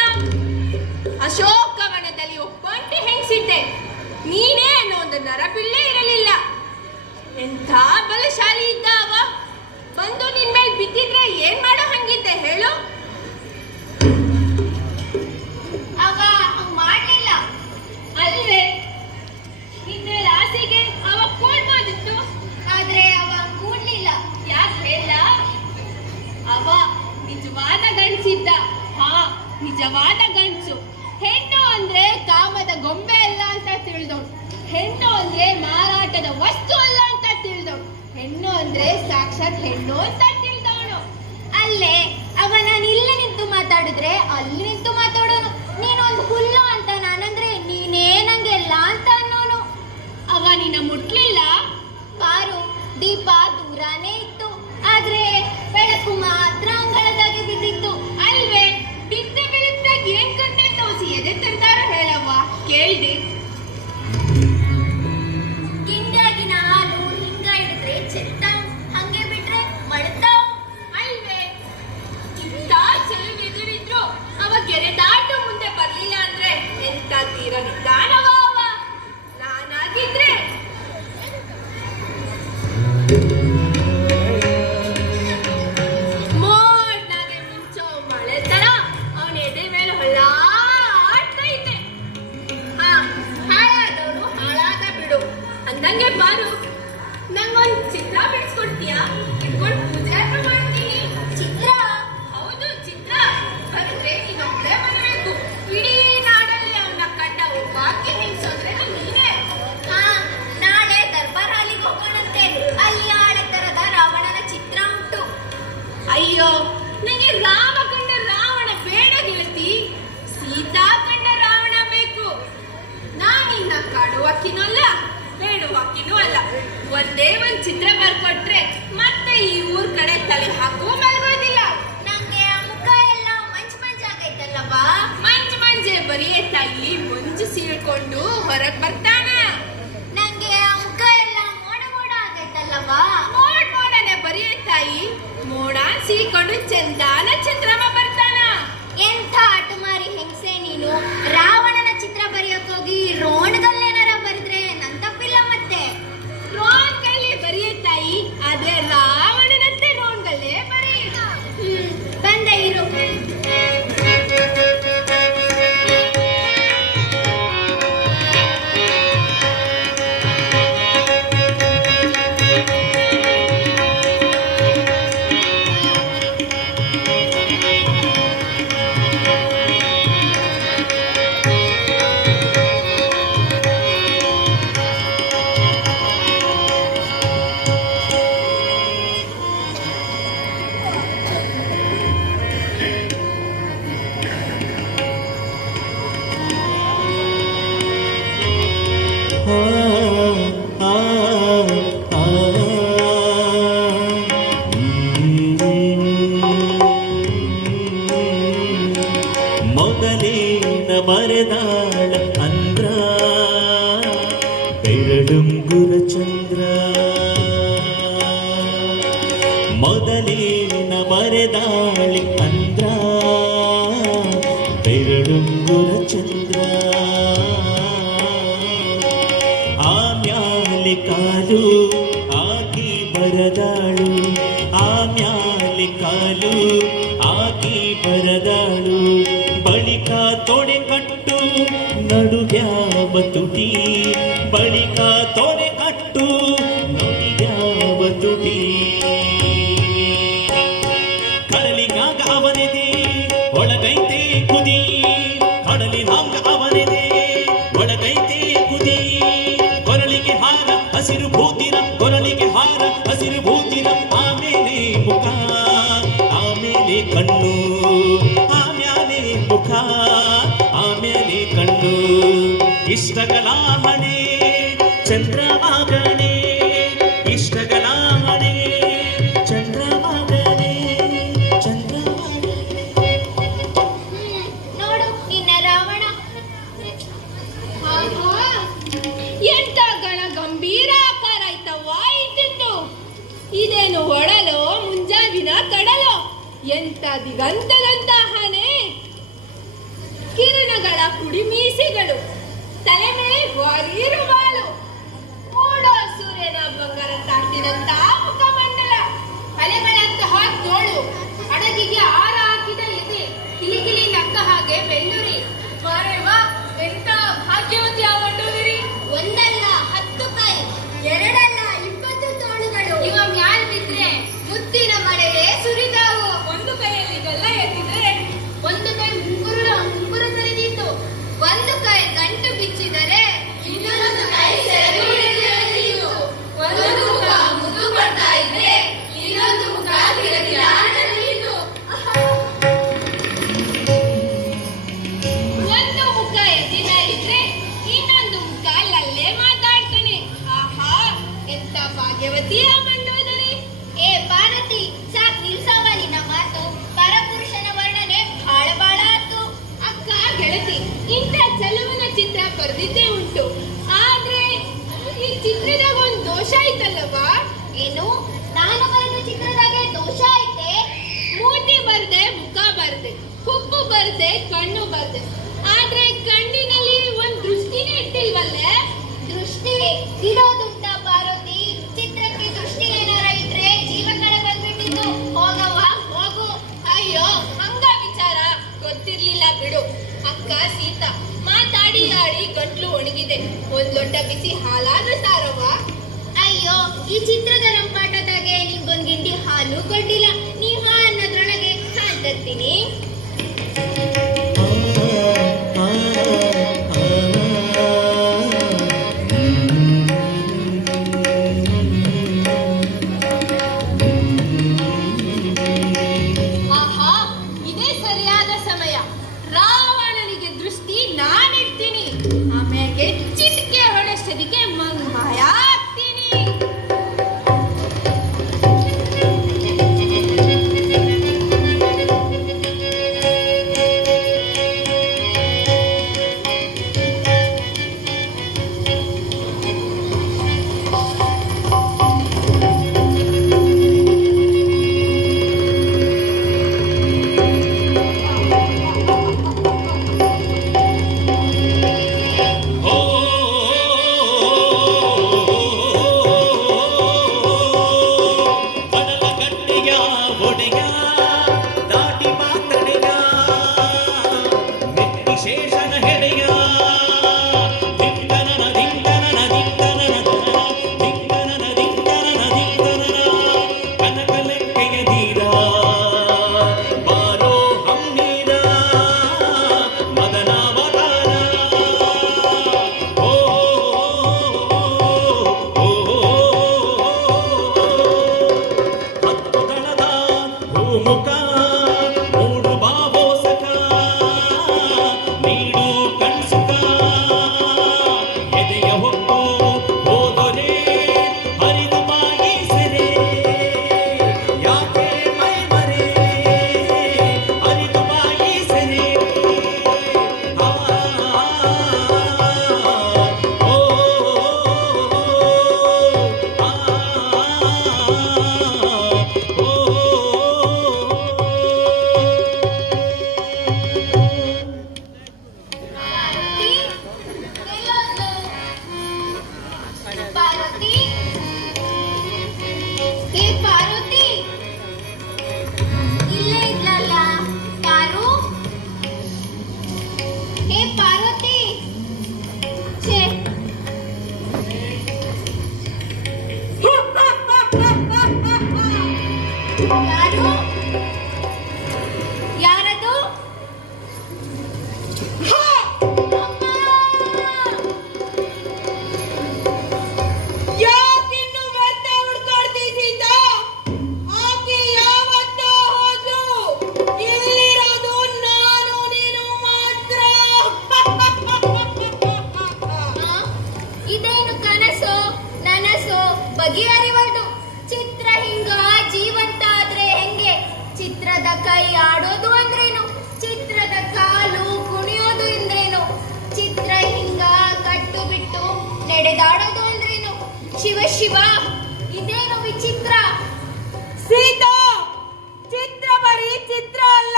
ಅಶೋಕವನದಲ್ಲಿ ಒಬ್ಬಂಟಿ ಹೆಂಗ್ಸಿದ್ದೆ, ನೀನೇ ಅನ್ನೋ ಒಂದು ನರಪಿಳ್ಳೆ ಇರಲಿಲ್ಲ. ಎಂಥ ಬಲಶಾಲಿ ಇದ್ದ ಅವ. ಬಂದು ನಿನ್ ಮೇಲೆ ಬಿದ್ದಿದ್ರೆ ಏನ್ ಮಾಡೋ ಹಂಗಿದ್ದೆ ಹೇಳು? ಅವ ಹಂಗ್ ಮಾಡ್ಲಿಲ್ಲ. ಅಲ್ವೇ, ನಿನ್ನ ಆಸೆಗೆ ಅವ ಕೂಡ್ಬೋದಿತ್ತು, ಆದ್ರೆ ಅವ ಕೂಡ್ಲಿಲ್ಲ. ಯಾಕೆ ಹೇಳ? ಅವ ನಿಜವಾದ ಗಂಡ್ಸಿದ್ದ. ಹಾ, ನಿಜವಾದ ಗಂಡ್ಸು. ಹೆಣ್ಣು ಅಂದ್ರೆ ಕಾಮದ ಗೊಂಬೆ ಅಲ್ಲ ಅಂತ ತಿಳಿದವಳು. ಹೆಣ್ಣು ಅಂದ್ರೆ ಮಾರಾಟದ ವಸ್ತು ಅಲ್ಲ ಅಂತ ತಿಳಿದವಳು. ಹೆಣ್ಣು ಅಂದ್ರೆ ಸಾಕ್ಷಾತ್ ಹೆಣ್ಣು ಅಂತ ತಿಳಿದವಳು. ಅಲ್ಲೇ ಅವ ನಾನು ಇಲ್ಲಿ ನಿಂತು ಮಾತಾಡಿದ್ರೆ ಅಲ್ಲಿ ನಿಂತು ಮಾತಾಡೋನು. ನೀನೊಂದು ಹುಲ್ಲು ಅಂತ ನಾನಂದ್ರೆ ನೀನೇ ನಂಗೆಲ್ಲ ಅಂತ ಅನ್ನೋನು. ಅವ ನಿನ್ನ ಮುಟ್ಲಿಲ್ಲ. ಪಾರು, ದೀಪ ದೂರಾನೇ ಇತ್ತು, ಆದ್ರೆ ಬೆಳಕು ಮಾತ್ರ ಅಂಗಳದಾಗೆ ಬಿದ್ದಿತ್ತು. ಅಲ್ವೇ, ಬಿದ್ದ ಬೆಳಗ್ದಾಗ ಏನ್ ಕಂಡೆ ತೋಸಿ ಎದೆ ತರ್ತಾರ ಹೇಳವ್ವ, ಕೇಳ್ದೆ. ಗಿಂಡಿಯಾಗಿನ ಹಾಲು ಹಿಂಗ ಹಿಡಿದ್ರೆ ಚೆಲ್ತಾವ್, ಹಂಗೆ ಬಿಟ್ರೆ ಮಳ್ತಾವ್. ಅಲ್ವೇ, ಇಂಥ ಚೆಲುವೆದುರಿದ್ರು ಅವ ಗೆರೆ ದಾಟು ಮುಂದೆ ಬರ್ಲಿಲ್ಲ ಅಂದ್ರೆ ಎಂತ ತೀರ ನಿಧಾನವ ಅವ. ನಾನಾಗಿದ್ರೆ ಮೋಡ್ನಾಗೆ ಮಿಂಚೋ ಮಳೆ ತರ ಅವನ ಎದೆ ಮೇಲೆ ಹೊಳ್ಳಾಡ್ತಾ ಇದ್ದೆ. ಹಾ, ಹಾಳಾದವನು ಹಾಳಾದ ಬಿಡು. ಅಂದಂಗೆ ಬಾರು, ನಂಗೊಂದು ಚಿತ್ರ ಬಿಡಿಸ್ಕೊಡ್ತೀಯಾ? ಇಟ್ಕೊಂಡು ಪೂಜೆ ಅಂತ ಮಾಡ್ತೀನಿ. ಚಿತ್ರ? ಹೌದು, ಚಿತ್ರ. ಬರೆದ್ರೆ ನೀನೊಬ್ಳೆ ಬರಬೇಕು. ಇಡೀ ನಾಡಲ್ಲಿ ಅವನ ಕಂಡ ಒಬ್ಬಾಕಿ ಹೆಂಗ್ಸೋದ್ರೆ ನೀನೇ. ಹಾ, ನಾಳೆ ದರ್ಬಾರ್ ಹಾಲಿಗೆ ಹೋಗೋಣಂತೆ. ಅಲ್ಲಿ ಆಳೆ ತರದ ರಾವಣನ ಚಿತ್ರ ಉಂಟು. ಅಯ್ಯೋ, ನಂಗೆ ರಾಮ ಕಂಡ ರಾವಣ ಬೇಡ ಗೆಳತಿ, ಸೀತಾ ಕಂಡ ರಾವಣ ಬೇಕು. ನಾನಿನ್ನ ಕಾಡುವಕ್ಕಿನೂ ಅಲ್ಲ, ಬೇಡುವಕ್ಕಿನೂ ಅಲ್ಲ. ಒಂದೇ ಒಂದ್ ಚಿತ್ರ ಬರ್ಕೊಟ್ರೆ ಮತ್ತೆ ಈ ಊರ್ ಕಡೆ ತಲೆ ಹಾಕು ಮಲಗೋದಿಲ್ಲ. ನಂಗೆ ಆ ಮುಖ ಎಲ್ಲ ಮಂಜಾಗೈತಲ್ಲಪ್ಪ. ಮಂಜೆ ಬರಿಯ ತಾಯಿ ಮಂಜು ಸೀಳ್ಕೊಂಡು ಹೊರಗ್ ಬರ್ತಾನ. ನಂಗೆ ಆ ಮುಖ ಎಲ್ಲ ಮೋಡ ಆಗೈತಲ್ಲಪ್ಪ. ಮೋಡನೆ ಬರಿಯ ತಾಯಿ ಮೋಡ ಸೀಳ್ಕೊಂಡು ಚಂದಾನ ಚಂದ್ರಮ ಬರ್ತಾನ. ಎಂಥ ಅಟಮಾರಿ ಹೆಂಗ್ಸೆ ನೀನು. ರಾವಣನ ಚಿತ್ರ ಬರೆಯೋಕೋಗಿ ರೋಣದಲ್ಲೇನಾರ ಬರೆದ್ರೆ ನನ್ ತಪ್ಪಿಲ್ಲ ಮತ್ತೆ. ರೋಣ್ಗಲ್ಲಿ ಬರಿಯ ತಾಯಿ ಆದ್ರೆ ರಾವಣನಂತೆ ರೋಣ್ಗಲ್ಲೇ ಬರೀ. ಬಂದೆ ಇರು. ಮೊದಲೇನ ಬರೆದಾಳ ಅಂದ್ರ ಬೆರಡುಂಗುರ ಚಂದ್ರ. ಮೊದಲೇನ ಬರೆದಾಳಿ ಅಂದ್ರ ಬೆರಡುಂಗುರ ಚಂದ್ರ. ಆಮ್ಯಾಲೆ ಕಾಲು ಆಕಿ ಬರದಾಳು, ಆಮ್ಯಾಲೆ ಕಾಲು ಆಕಿ ಬರದಾಳು. ಬಳಿಕ ತೊಡೆ ಕಟ್ಟು ನಡುಗ್ಯಾವ ತುಟಿ, ಬಳಿಕ ತೊಡೆ ಕಟ್ಟು ನಡುಗ್ಯಾವ ತುಟಿ. ಕಡಲಿನಾಗ ಅವನಿದೆ ಒಳಗೈತೆ ಕುದಿ, ಕಡಲಿನಾಗ ಅವನಿದೆ ಒಳಗೈತೆ ಕುದಿ. ಕೊರಳಿಗೆ ಹಾರ ಹಸಿರು ಭೂತಿನ, ಕೊರಳಿಗೆ ಹಾರ ಹಸಿರು ಭೂತಿನ. ಆಮೇಲೆ ಮುಖ ಆಮೇಲೆ ಕಣ್ಣು, ಆಮೇಲೆ ಮುಖ ಆಮೇಲೆ ಕಣ್ಣು. ಇಷ್ಟಗಳ ಹಣೆ ಚಂದ್ರವಾಗಣೆ, ಇಷ್ಟಗಳ ಹಣೆ ಚಂದ್ರವಾಗಣೆ, ಚಂದ್ರವಾಗಣೆ. ನೋಡು ನಿನ್ನ ರಾವಣ. ಎಂತ ಗಣ ಗಂಭೀರ ಆಕಾರ ಆಯ್ತವ್ವ ಇದ್ದಿದ್ದು. ಇದೇನು ಒಡಲೋ ಮುಂಜಾವಿನ ಕಡಲೋ, ಎಂತ ದಿಗಂತದಂತ ಹನೆ. ಕಿರಣಗಳ ಕುಡಿ ಮೀಸೆಗಳು, ತಲೆ ಮೇಲೆ ವಾರೀರು ಬಾಲು. ಮೂಡೋ ಸೂರ್ಯನ ಬಂಗಾರ ತಾಟಿನಂತ ಮುಖಮಂಡಲ, ಅಲೆಗಳಂತಹ ತೋಳು, ಅಡಗಿಗೆ ಆರ ಹಾಕಿದ ಎದೆ, ಕಿಲಿಕಿಲಿ ನಕ್ಕ ಹಾಗೆ ಬೆಳ್ಳುರಿ. ಮಾರೇವಾ ಎಂತ ಭಾಗ್ಯವತಿ ಆವಂಡೋದಿರಿ. ಒಂದಲ್ಲ 10 ಕೈ, ಎರಡಲ್ಲ 20 ತೋಳುಗಳು. ಇವ ಮ್ಯಾಲ್ ಬಿದ್ರೆ ಮುತ್ತಿನ ಮಳೆಯೇ ಸುರಿದಾವು. ಒಂದು ಕೈಯಲ್ಲಿ ಗಲ್ಲ ಎತ್ತಿದರೆ ಒಂದು ಕೈ ಮುಂಗುರು ಸರಿದೀತು. ಒಂದು ಕೈ ಗಂಟು ಬಿಚ್ಚಿದರೆ ಇನ್ನೊಂದು ಕೈ ಸೆರಗು ಹಿಡಿದಿತ್ತು. ಒಂದು ಮುಖ ಮುದ್ದು ಬರ್ತಾ ಇದ್ರೆ ಇನ್ನೊಂದು ಮುಖ ಗಿರಗಿರಾಡಲಿತ್ತು. ಒಂದು ಮುಖ ಎದಿನಲ್ಲಿದ್ರೆ ಇನ್ನೊಂದು ಮುಖ ಲಲ್ಲೇ ಮಾತಾಡ್ತಾನೆ. ಆಹಾ ಎಂತ ಭಾಗ್ಯವತಿ ಆ ಮಂಡೋದರಿ. ಏ ಪಾರ್ವತಿ, ಸಾಕ್ ನಿಲ್ಸವ ನಿನ್ನ ಮಾತು. ಪರಪುರುಷನ ವರ್ಣನೆ ಬಾಳ ಆತು. ಅಕ್ಕ ಗೆಳತಿ, ಇಂಥ ಚಲುವನ ಚಿತ್ರ ಬರೆದಿದ್ದೇ ಉಂಟು. ಆದ್ರೆ ಈ ಚಿತ್ರದಾಗ ಒಂದು ದೋಷ ಐತಲ್ಲವಾ? ಏನು? ನಾನು ಬರೆದ ಚಿತ್ರದಾಗೆ ದೋಷ ಐತೆ? ಮೂತಿ ಬರ್ದೆ, ಮುಖ ಬರ್ದೆ, ಹುಬ್ಬು ಬರ್ದೆ, ಕಣ್ಣು ಬರ್ದೆ. ಆದ್ರೆ ಕಣ್ಣಿನಲ್ಲಿ ಒಂದ್ ದೃಷ್ಟಿನೇ ಇಟ್ಟಿಲ್ವಲ್ಲೇ? ದೃಷ್ಟಿ ಇಡೋದುಂಟ ಪಾರ್ವತಿ. ಚಿತ್ರಕ್ಕೆ ದೃಷ್ಟಿ ಏನಾರ ಇದ್ರೆ ಜೀವಗಳ ಬಂದ್ಬಿಟ್ಟಿದ್ದು. ಹೋಗವ್ವ ಹೋಗು. ಅಯ್ಯೋ ಹಂಗ ವಿಚಾರ ಗೊತ್ತಿರ್ಲಿಲ್ಲ ಬಿಡು. ಅಕ್ಕ ಸೀತಾ ಮಾತಾಡಿ ಆಡಿ ಗಂಟ್ಲು ಒಣಗಿದೆ. ಒಂದ್ ಲೊಟ್ಟ ಬಿಸಿ ಹಾಲಾದ್ರೂ ಸಾರವ್ವ. ಅಯ್ಯೋ, ಈ ಚಿತ್ರದ ರಂಪಾಟದಾಗೆ ನಿಂಗೊಂದ್ ಗಿಂಡಿ ಹಾಲು ಕೊಡ್ಲಿಲ್ಲ. ನೀ ಹಾ ಅನ್ನೋದ್ರೊಳಗೆ ಹಾಲ್ ತರ್ತೀನಿ. ಆಹಾ ಇದೇ ಸರಿಯಾದ ಸಮಯ. ರಾವಣನಿಗೆ ದೃಷ್ಟಿ ನಾನಿಡ್ತೀನಿ, ಆಮೇಲೆ ಚಿಟಿಕೆ ಹೊಡೆಸೋದಿಕ್ಕೆ ಮಂಗಾಯ ಆಗ್ತೀನಿ. ಮುಖ ಮೂಡು ಬಾಬೋ ಸಖ ನೀಡು ಕಣ್ಸುಕ ಎದೆಯ ಹೊಕ್ಕು ಹೋದೊರೆ ಹರಿದು ಬಾಯಿ ಸೆರೆ ಯಾಕೆ ಮೈ ಮರೆ ಹರಿದು ಬಾಯಿ ಸೆರೆ ಆ ಓ ಪಾರ್ವತಿ ಹೇ ಪಾರ್ವತಿ ಇಲ್ಲೇ ಇದ್ಲಲ್ಲ ಪಾರು ಹೇ ಪಾರ್ವತಿ ಛೇ ಯಾರು ಯಾರದು ಯಾಕಿನ್ನು ಮತ್ತೆ ಹುಡ್ಕಾಡ್ತಿ ಸೀತಾ? ಆಕೆ ಯಾವತ್ತೋ ಹೋದ್ಲು. ಇಲ್ಲಿರೋದು ನಾನು ನೀನು ಮಾತ್ರ. ಇದೇನು ಕನಸೋ ನನಸೋ ಬಗೆಹರಿವಲ್ದು. ಚಿತ್ರ ಹಿಂಗ ಜೀವಂತ ಆದ್ರೆ ಹೆಂಗೆ? ಚಿತ್ರದ ಕೈ ಆಡೋದು ಅಂದ್ರೇನು? ಚಿತ್ರದ ಕಾಲು ಕುಣಿಯೋದು ಅಂದ್ರೇನು? ಚಿತ್ರ ಹಿಂಗ ಕಟ್ಟು ಬಿಟ್ಟು ನಡೆದಾಡೋದು ಅಂದ್ರೇನು? ಶಿವ ಶಿವ ಇದೇನು ವಿಚಿತ್ರ. ಸೀತಾ, ಚಿತ್ರ ಬರೀ ಚಿತ್ರ ಅಲ್ಲ,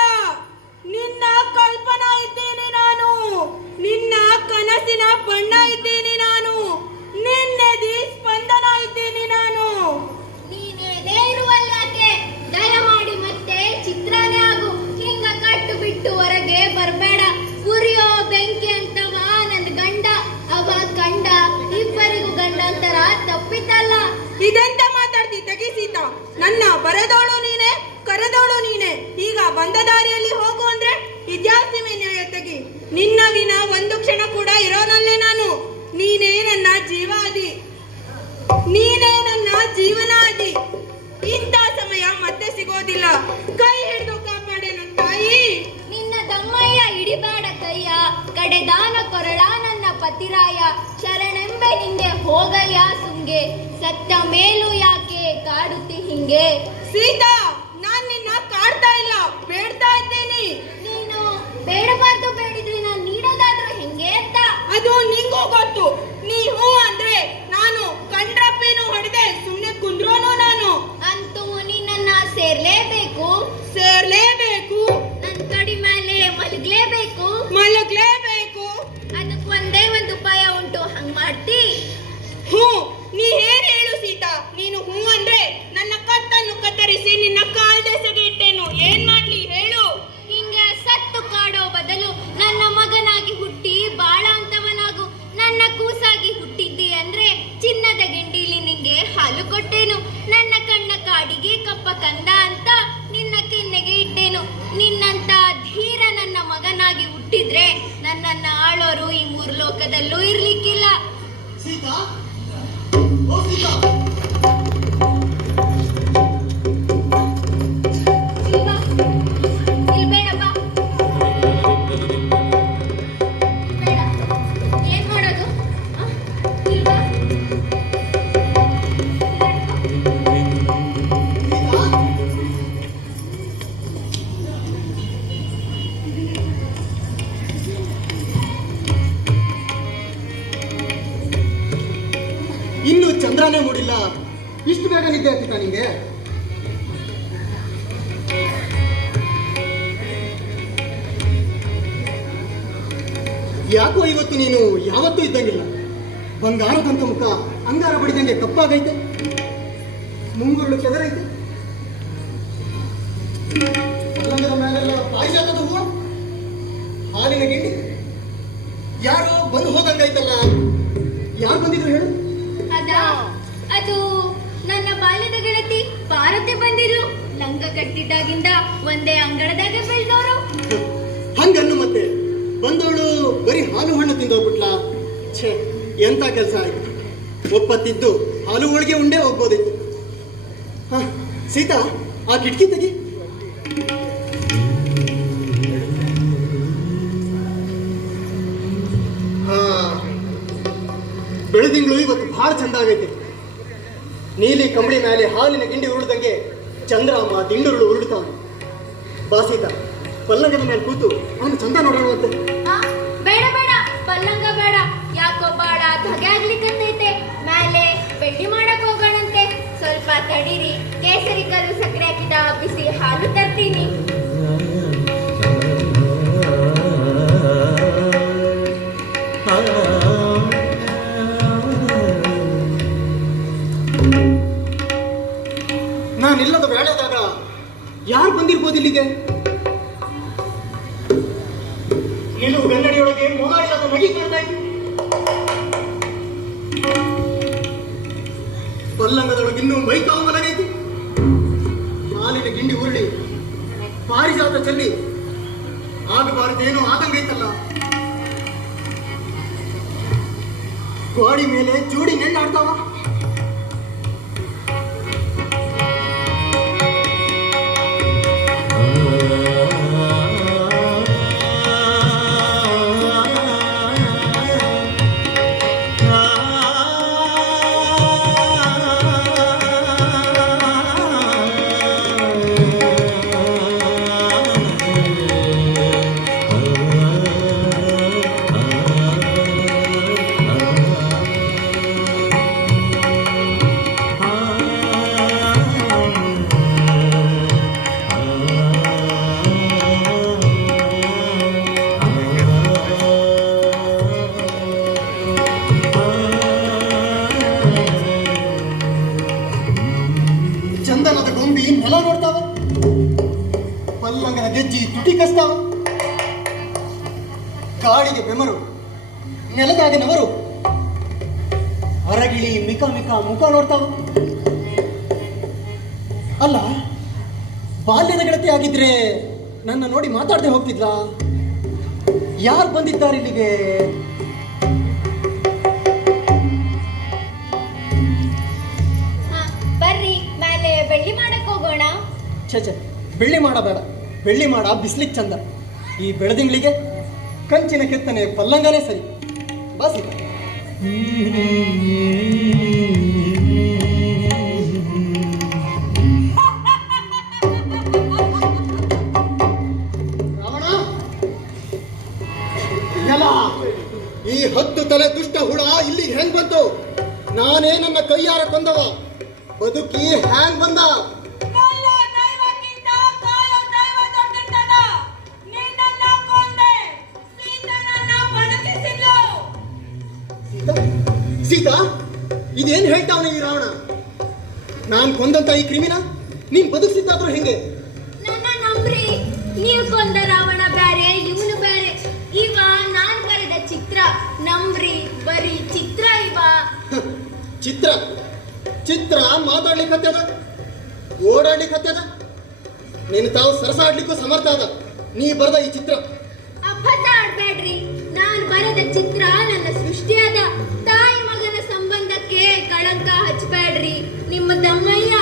ನಿನ್ನ ಕಲ್ಪನಾ ಇದ್ದೇನೆ ನಾನು. ನಿನ್ನ ಕನಸಿನ ಬಣ್ಣ ಇದ್ದೇನೆ ನಾನು. ನಿನ್ನೆದಿ ಸ್ಪಂದನ ಇದ್ದೇನೆ ನಾನು. ನೀನೇನೇ ಇರುವಲ್ಲಾಕೆ ದಯಮಾಡಿ ಮತ್ತೆ ಚಿತ್ರನೇ ಆಗು. ಹಿಂಗ ಕಟ್ಟು ಬಿಟ್ಟು ಹೊರಗೆ ಬರ್ಬೇಡ. ಉರಿಯೋ ಬೆಂಕಿ ಅಂತವ ನನ್ ಗಂಡ, ಅವ ಕಂಡ ಇಬ್ಬರಿಗೂ ಗಂಡಂತರ ತಪ್ಪಿತಲ್ಲ. ಇದೆಂತ ಮಾತಾಡ್ತಿ ತೆಗಿ ಸೀತಾ. ನನ್ನ ಬರೆದೋಳು ನೀನೆ, ಕರೆದೋಳು ನೀನೆ. ಈಗ ಬಂದ ದಾರಿಯಲ್ಲಿ ಹೋಗು ಅಂದ್ರೆ ಇದ್ಯಾಸೀಮೆ ನ್ಯಾಯ ತೆಗಿ. ನಿನ್ನ ವಿನ ಒಂದು ಕ್ಷಣ ಕೂಡ ಇರೋನಲ್ಲೇ ನಾನು. ನೀನೇ ನನ್ನ ಜೀವಾದಿ, ನೀನೇ ನನ್ನ ಜೀವನಾದಿ. ಇಂಥ ಸಮಯ ಮತ್ತೆ ಸಿಗೋದಿಲ್ಲ. ಕೈ ಹಿಡಿದು ಕಾಪಾಡೇನು ತಾಯಿ. ನಿನ್ನ ದಮ್ಮಯ್ಯ ಹಿಡಿಬೇಡ ಕೈಯ, ಕಡೆದಾನ ಕೊರಳ ನನ್ನ ಪತಿರಾಯ. ಶರಣೆಂಬೆ ನಿಂಗೆ ಹೋಗಯ್ಯ ಸುಂಗೆ, ಸತ್ತ ಮೇಲೂ ಯಾಕೆ ಕಾಡುತ್ತಿ ಹಿಂಗೆ. ಸೀತಾ, ನಾನ್ ನಿನ್ನ ಕಾಡ್ತಾ ಇಲ್ಲ, ಬೇಡ್ತಾ ಇದ್ದೀನಿ. ನೀನು ಬೇಡಬಾರ್ದು ಬೇಡಿದ್ರೆ ನಾನು ನೀಡೋದಾದ್ರೂ ಹೆಂಗೆ ಅಂತ. ಅದು ನಿಂಗೂ ಗೊತ್ತು. ನೀ ಹೂ ಅಂದ್ರೆ ನಾನು ಕಂಡ್ರಪ್ಪೇನು ಹೊಡೆದೆ ಸುಮ್ನೆ ಕುಂದ್ರೋನು ನಾನು. ಅಂತೂ ನಿನ್ನನ್ನ ಸೇರ್ಲೇಬೇಕು, ಸೇರ್ಲೇಬೇಕು, ನನ್ ಕಡಿ ಮೇಲೆ ಮಲಗ್ಲೇಬೇಕು. ಮಲಗ್ಲೇಬೇಕು. ಅದಕ್ಕೆ ಒಂದೇ ಒಂದು ಉಪಾಯ ಉಂಟು, ಹಂಗ್ ಮಾಡ್ತಿ. ಹೂ, ನೀ ಏನ್ ಹೇಳು ಸೀತಾ. ನೀನು ಹೂ ಅಂದ್ರೆ ನನ್ನ ಕತ್ತನ್ನು ಕತ್ತರಿಸಿ ನಿನ್ನ ಕಾಲ್ದೆಸೆಗೆ ಇಟ್ಟೇನು. ಏನ್ ಮಾಡ್ಲಿ ಹೇಳು. ಹಿಂಗೆ ಸತ್ತು ಕಾಡೋ ಬದಲು ನನ್ನ ಮಗನಾಗಿ ಹುಟ್ಟಿ ಬಾಳ ಅಂತವನಾಗು. ನನ್ನ ಕೂಸಾಗಿ ಹುಟ್ಟಿದ್ದಿ ಅಂದ್ರೆ ಚಿನ್ನದ ಗಿಂಡಿಲಿ ನಿಂಗೆ ಹಾಲು ಕೊಟ್ಟೇನು. ನನ್ನ ಕಣ್ಣ ಕಾಡಿಗೆ ಕಪ್ಪ ಕಂದ ಅಂತ ನಿನ್ನ ಕೆನ್ನೆಗೆ ಇಟ್ಟೇನು. ನಿನ್ನಂತ ಧೀರ ನನ್ನ ಮಗನಾಗಿ ಹುಟ್ಟಿದ್ರೆ ನನ್ನನ್ನ ಆಳೋರು ಈ ಮೂರು ಲೋಕದಲ್ಲೂ ಇರ್ಲಿಕ್ಕಿಲ್ಲ. ಸೀತಾ, ಓ ಸೀತಾ, ಇಲ್ವಾ? ಇಲ್ಬೇಡಪ್ಪ, ಬೇಡ. ಏನ್ ಮಾಡೋದು? ಆ? ಇಲ್ವಾ? ಇನ್ನು ಚಂದ್ರನೇ ಮೂಡಿಲ್ಲ, ಇಷ್ಟು ಬೇಗ ನಿದ್ದೆ ಆಗ್ತಿತ್ತ ನಿಂಗೆ? ಯಾಕೋ ಇವತ್ತು ನೀನು ಯಾವತ್ತೂ ಇದ್ದಂಗಿಲ್ಲ. ಬಂಗಾರದಂತ ಮುಖ ಅಂಗಾರ ಬಡಿದಂಗೆ ಕಪ್ಪಾಗೈತೆ, ಮುಂಗುರುಳು ಕೆದರೈತೆ, ಪಲ್ಲಂಗದ ಮೇಲೆಲ್ಲ ಪಾರಿಜಾತದ ಹೂವ, ಹಾಲಿನ ಗಿಂಡಿ. ಯಾರೋ ಬಂದು ಹೋದಂಗಾಯ್ತಲ್ಲ. ಯಾರು ಬಂದಿದ್ರು ಹೇಳು? ಅದು ನನ್ನ ಬಾಲ್ಯದ ಗೆಳತಿ ಪಾರ್ವತಿ ಬಂದಿದ್ಲು. ಲಂಗ ಕಟ್ಟಿದಾಗಿಂದ ಒಂದೇ ಅಂಗಳದಾಗ ಬೆಳೆದವರು. ಹಂಗನ್ನು ಮತ್ತೆ ಬಂದವಳು ಬರೀ ಹಾಲು ಹಣ್ಣು ತಿಂದೋಗ್ಬಿಟ್ಲಾ? ಛೇ, ಎಂತ ಕೆಲಸ ಆಯ್ತು. ಒಪ್ಪತ್ತಿದ್ದು ಹಾಲು ಹೋಳಿಗೆ ಉಂಡೇ ಹೋಗ್ಬೋದಿತ್ತು. ಹ, ಸೀತಾ, ಆ ಕಿಟಕಿ ತೆಗಿ. ಹಾ, ಬೆಳದಿಂಗಳು ಇವತ್ತು ಬಹಳ ಚಂದ ಆಗೈತೆ. ನೀಲಿ ಕಂಬಳಿ ಮೇಲೆ ಹಾಲಿನ ಗಿಂಡಿ ಉರುಳ್ದಂಗೆ ಚಂದ್ರಾಮ ದಿಂಡುರುಳು ಉರುಳ್ತಾವ. ಬಾಸೀತ ಪಲ್ಲಂಗದ ಮೇಲೆ ಕೂತು ಅವನು ಚಂದ ನೋಡೋಣವಂತೆ. ಆ, ಬೇಡ ಬೇಡ, ಪಲ್ಲಂಗ ಬೇಡ. ಯಾಕೋ ಬಾಳ ಧಗೆ ಆಗ್ಲಿಕ್ಕತ್ತೈತೆ. ಮೇಲೆ ಬೆಡ್ಡಿ ಮಾಡಕ್ ಹೋಗೋಣಂತೆ. ಸ್ವಲ್ಪ ತಡೀರಿ, ಕೇಸರಿ ಕಲ್ಲು ಸಕ್ಕರೆ ಹಾಕಿದ ಬಿಸಿ ಹಾಲು ತರ್ತೀನಿ. ನಾನಿಲ್ಲದ ವೇಳೆದಾಗ ಯಾರು ಬಂದಿರ್ಬೋದು ಇಲ್ಲಿಗೆ? ನಿಲುವು ಗನ್ನಡಿಯೊಳಗೆ ಮೊಗ ಇಲ್ಲದ ಮಗಿ ಕಾಣ್ತಾ ಇತ್ತು. ಪಲ್ಲಂಗದೊಳಗೆ ಇನ್ನೂ ಮೈತಾವು ಮಲಗೈತಿ. ಹಾಲಿನ ಗಿಂಡಿ ಉರುಳಿ ಪಾರಿಜಾತ ಚೆಲ್ಲಿ ಆಗಬಾರದೇನೋ ಆಗಂಗೈತಲ್ಲ. ಗೋಡಿ ಮೇಲೆ ಜೋಡಿ ನೆಣ್ಣಾಡ್ತಾವ. ಚಂದನದ ಗೊಂಬಿ ನೆಲ ನೋಡ್ತಾವ. ಪಲ್ಲಂಗದ ಗೆಜ್ಜಿ ತುಟಿ ಕಸ್ತಾವ. ಗಾಳಿಗೆ ಬೆಮರು, ನೆಲದಾಗಿನವರು ಅರಗಿಳಿ ಮಿಕ ಮಿಕ ಮುಖ ನೋಡ್ತಾವ. ಅಲ್ಲ, ಬಾಲ್ಯದ ಗೆಳತಿ ಆಗಿದ್ರೆ ನನ್ನ ನೋಡಿ ಮಾತಾಡದೆ ಹೋಗ್ತಿದ್ಲ. ಯಾರು ಬಂದಿದ್ದಾರೆ ಇಲ್ಲಿಗೆ? ಬರ್ರಿ, ಮೇಲೆ ಬೆಳ್ಳಿ ಮಾಡಕ್ ಹೋಗೋಣ. ಛೆ, ಬೆಳ್ಳಿ ಮಾಡಬೇಡ. ಬೆಳ್ಳಿ ಮಾಡ ಬಿಸ್ಲಿಕ್ ಚಂದ. ಈ ಬೆಳದಿಂಗಳಿಗೆ ಕಂಚಿನ ಕೆತ್ತನೆ ಪಲ್ಲಂಗನೇ ಸರಿ. ಬಾಸಿಕ ರಾವಣ, ಎಲ್ಲ ಈ 10 ತಲೆ ದುಷ್ಟ ಹುಳ ಇಲ್ಲಿಗೆ ಹೆಂಗ್ ಬಂತು? ನಾನೇ ನನ್ನ ಕೈಯಾರ ಕೊಂದವ. ಬದುಕಿ ಹ್ಯಾಂಗ್ ಬಂದ? ಸೀತಾ, ಇದೇನ್ ಹೇಳ್ತಾವನ ಈ ರಾವಣ? ನಾನ್ ಕೊಂದಂತ ಈ ಕ್ರಿಮಿನ ನೀನ್ ಬದುಕಿಸಿದ್ದಾದ್ರೂ ಹೆಂಗೆ? ನನ್ನ ನಂಬ್ರಿ, ನೀವು ಕೊಂದ ರಾವಣ ಬ್ಯಾರೆ, ಇವನು ಬ್ಯಾರೆ. ಇವ ನಾನ್ ಬರೆದ ಚಿತ್ರ. ನಂಬ್ರಿ, ಬರೀ ಚಿತ್ರ ಇವ. ಚಿತ್ರ ಚಿತ್ರ ಮಾತಾಡ್ಲಿಕ್ಕತ್ತದ, ಓಡಾಡ್ಲಿಕ್ಕತ್ತದ. ನೀನು ತಾವು ಸರಸಾಡ್ಲಿಕ್ಕೂ ಸಮರ್ಥ ಅದ. ನೀ ಬರೆದ ಈ ಚಿತ್ರ ಅಬದ್ಧ ಆಡ್ಬೇಡ್ರಿ. ನಾನ್ ಬರೆದ ಚಿತ್ರ ನನ್ನ ಸೃಷ್ಟಿಯಾದ. ತಾಯಿ ಮಗನ ಸಂಬಂಧಕ್ಕೆ ಕಳಂಕ ಹಚ್ಚಬೇಡ್ರಿ. ನಿಮ್ಮ ತಮ್ಮಯ್ಯ.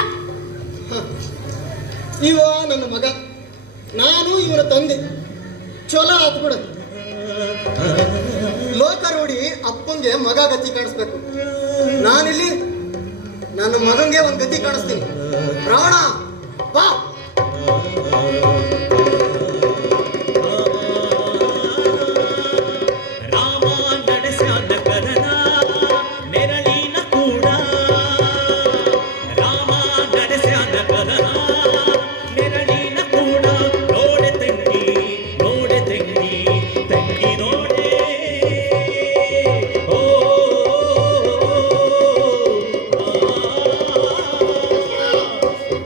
ಇವ ನನ್ನ ಮಗ, ನಾನು ಇವನ ತಂದೆ. ಚಲೋ ಆತ್ ಬಿಡ. ಲೋಕ ನೋಡಿ ಅಪ್ಪಂಗೆ ಮಗ ಗತಿ ಕಾಣಿಸ್ಬೇಕು. ನಾನಿಲ್ಲಿ ನನ್ನ ಮಗಂಗೆ ಒಂದು ಗತಿ ಕಾಣಿಸ್ತೀನಿ. ರಾವಣ ಬಾ. ರಾಮ ನಡೆಸ್ಯಾನ ಕದನ ನೆರಳಿನ ಕೂಡ. ರಾಮ ನಡೆಸ್ಯಾನ ಕದನ ನೆರಳಿನ ಕೂಡ. ನೋಡೆ ತಂಗಿ, ನೋಡೆ ತಂಗಿ, ತಂಗಿ ನೋಡೆ. ಓ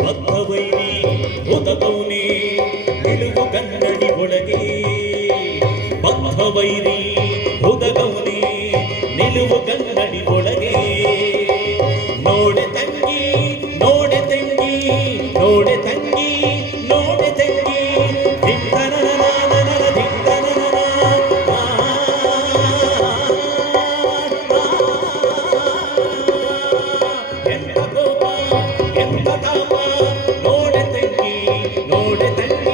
ಬದ್ಧವೈರಿ ಹುದಕೌನಿ ನಿಲುವು ಕನ್ನಡಿ ಒಳಗೆ. ಬದ್ಧವೈರಿ ಹುದಗೌನಿ ನಿಲುವು ಕನ್ನಡಿ ಒಳಗೆ. ನೋಡೆ ತಂಗಿ, ನೋಡೆ ತಂಗಿ, ನೋಡೆ ತಂಗಿ, ನೋಡೆ ತಂಗಿ. ಧಿಂತನನನನನ, ಧಿಂತನನನ. ಎಂತ ಕೋಪ, ಎಂತ ತಾಪ. ನೋಡೆ ತಂಗಿ, ನೋಡೆ ತಂಗಿ.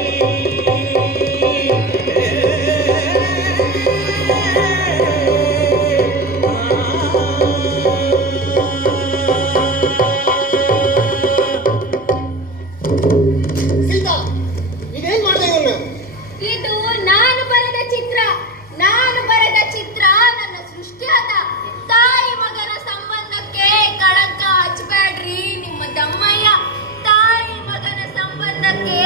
ಇದು ನಾನು ಬರೆದ ಚಿತ್ರ. ನಾನು ಬರೆದ ಚಿತ್ರ ನನ್ನ ಸೃಷ್ಟಿಯಾದ ತಾಯಿ ಮಗನ ಸಂಬಂಧಕ್ಕೆ ಕಳಂಕ ಹಚ್ಚಬೇಡ್ರಿ ನಿಮ್ಮ ದಮ್ಮಯ್ಯ. ತಾಯಿ ಮಗನ ಸಂಬಂಧಕ್ಕೆ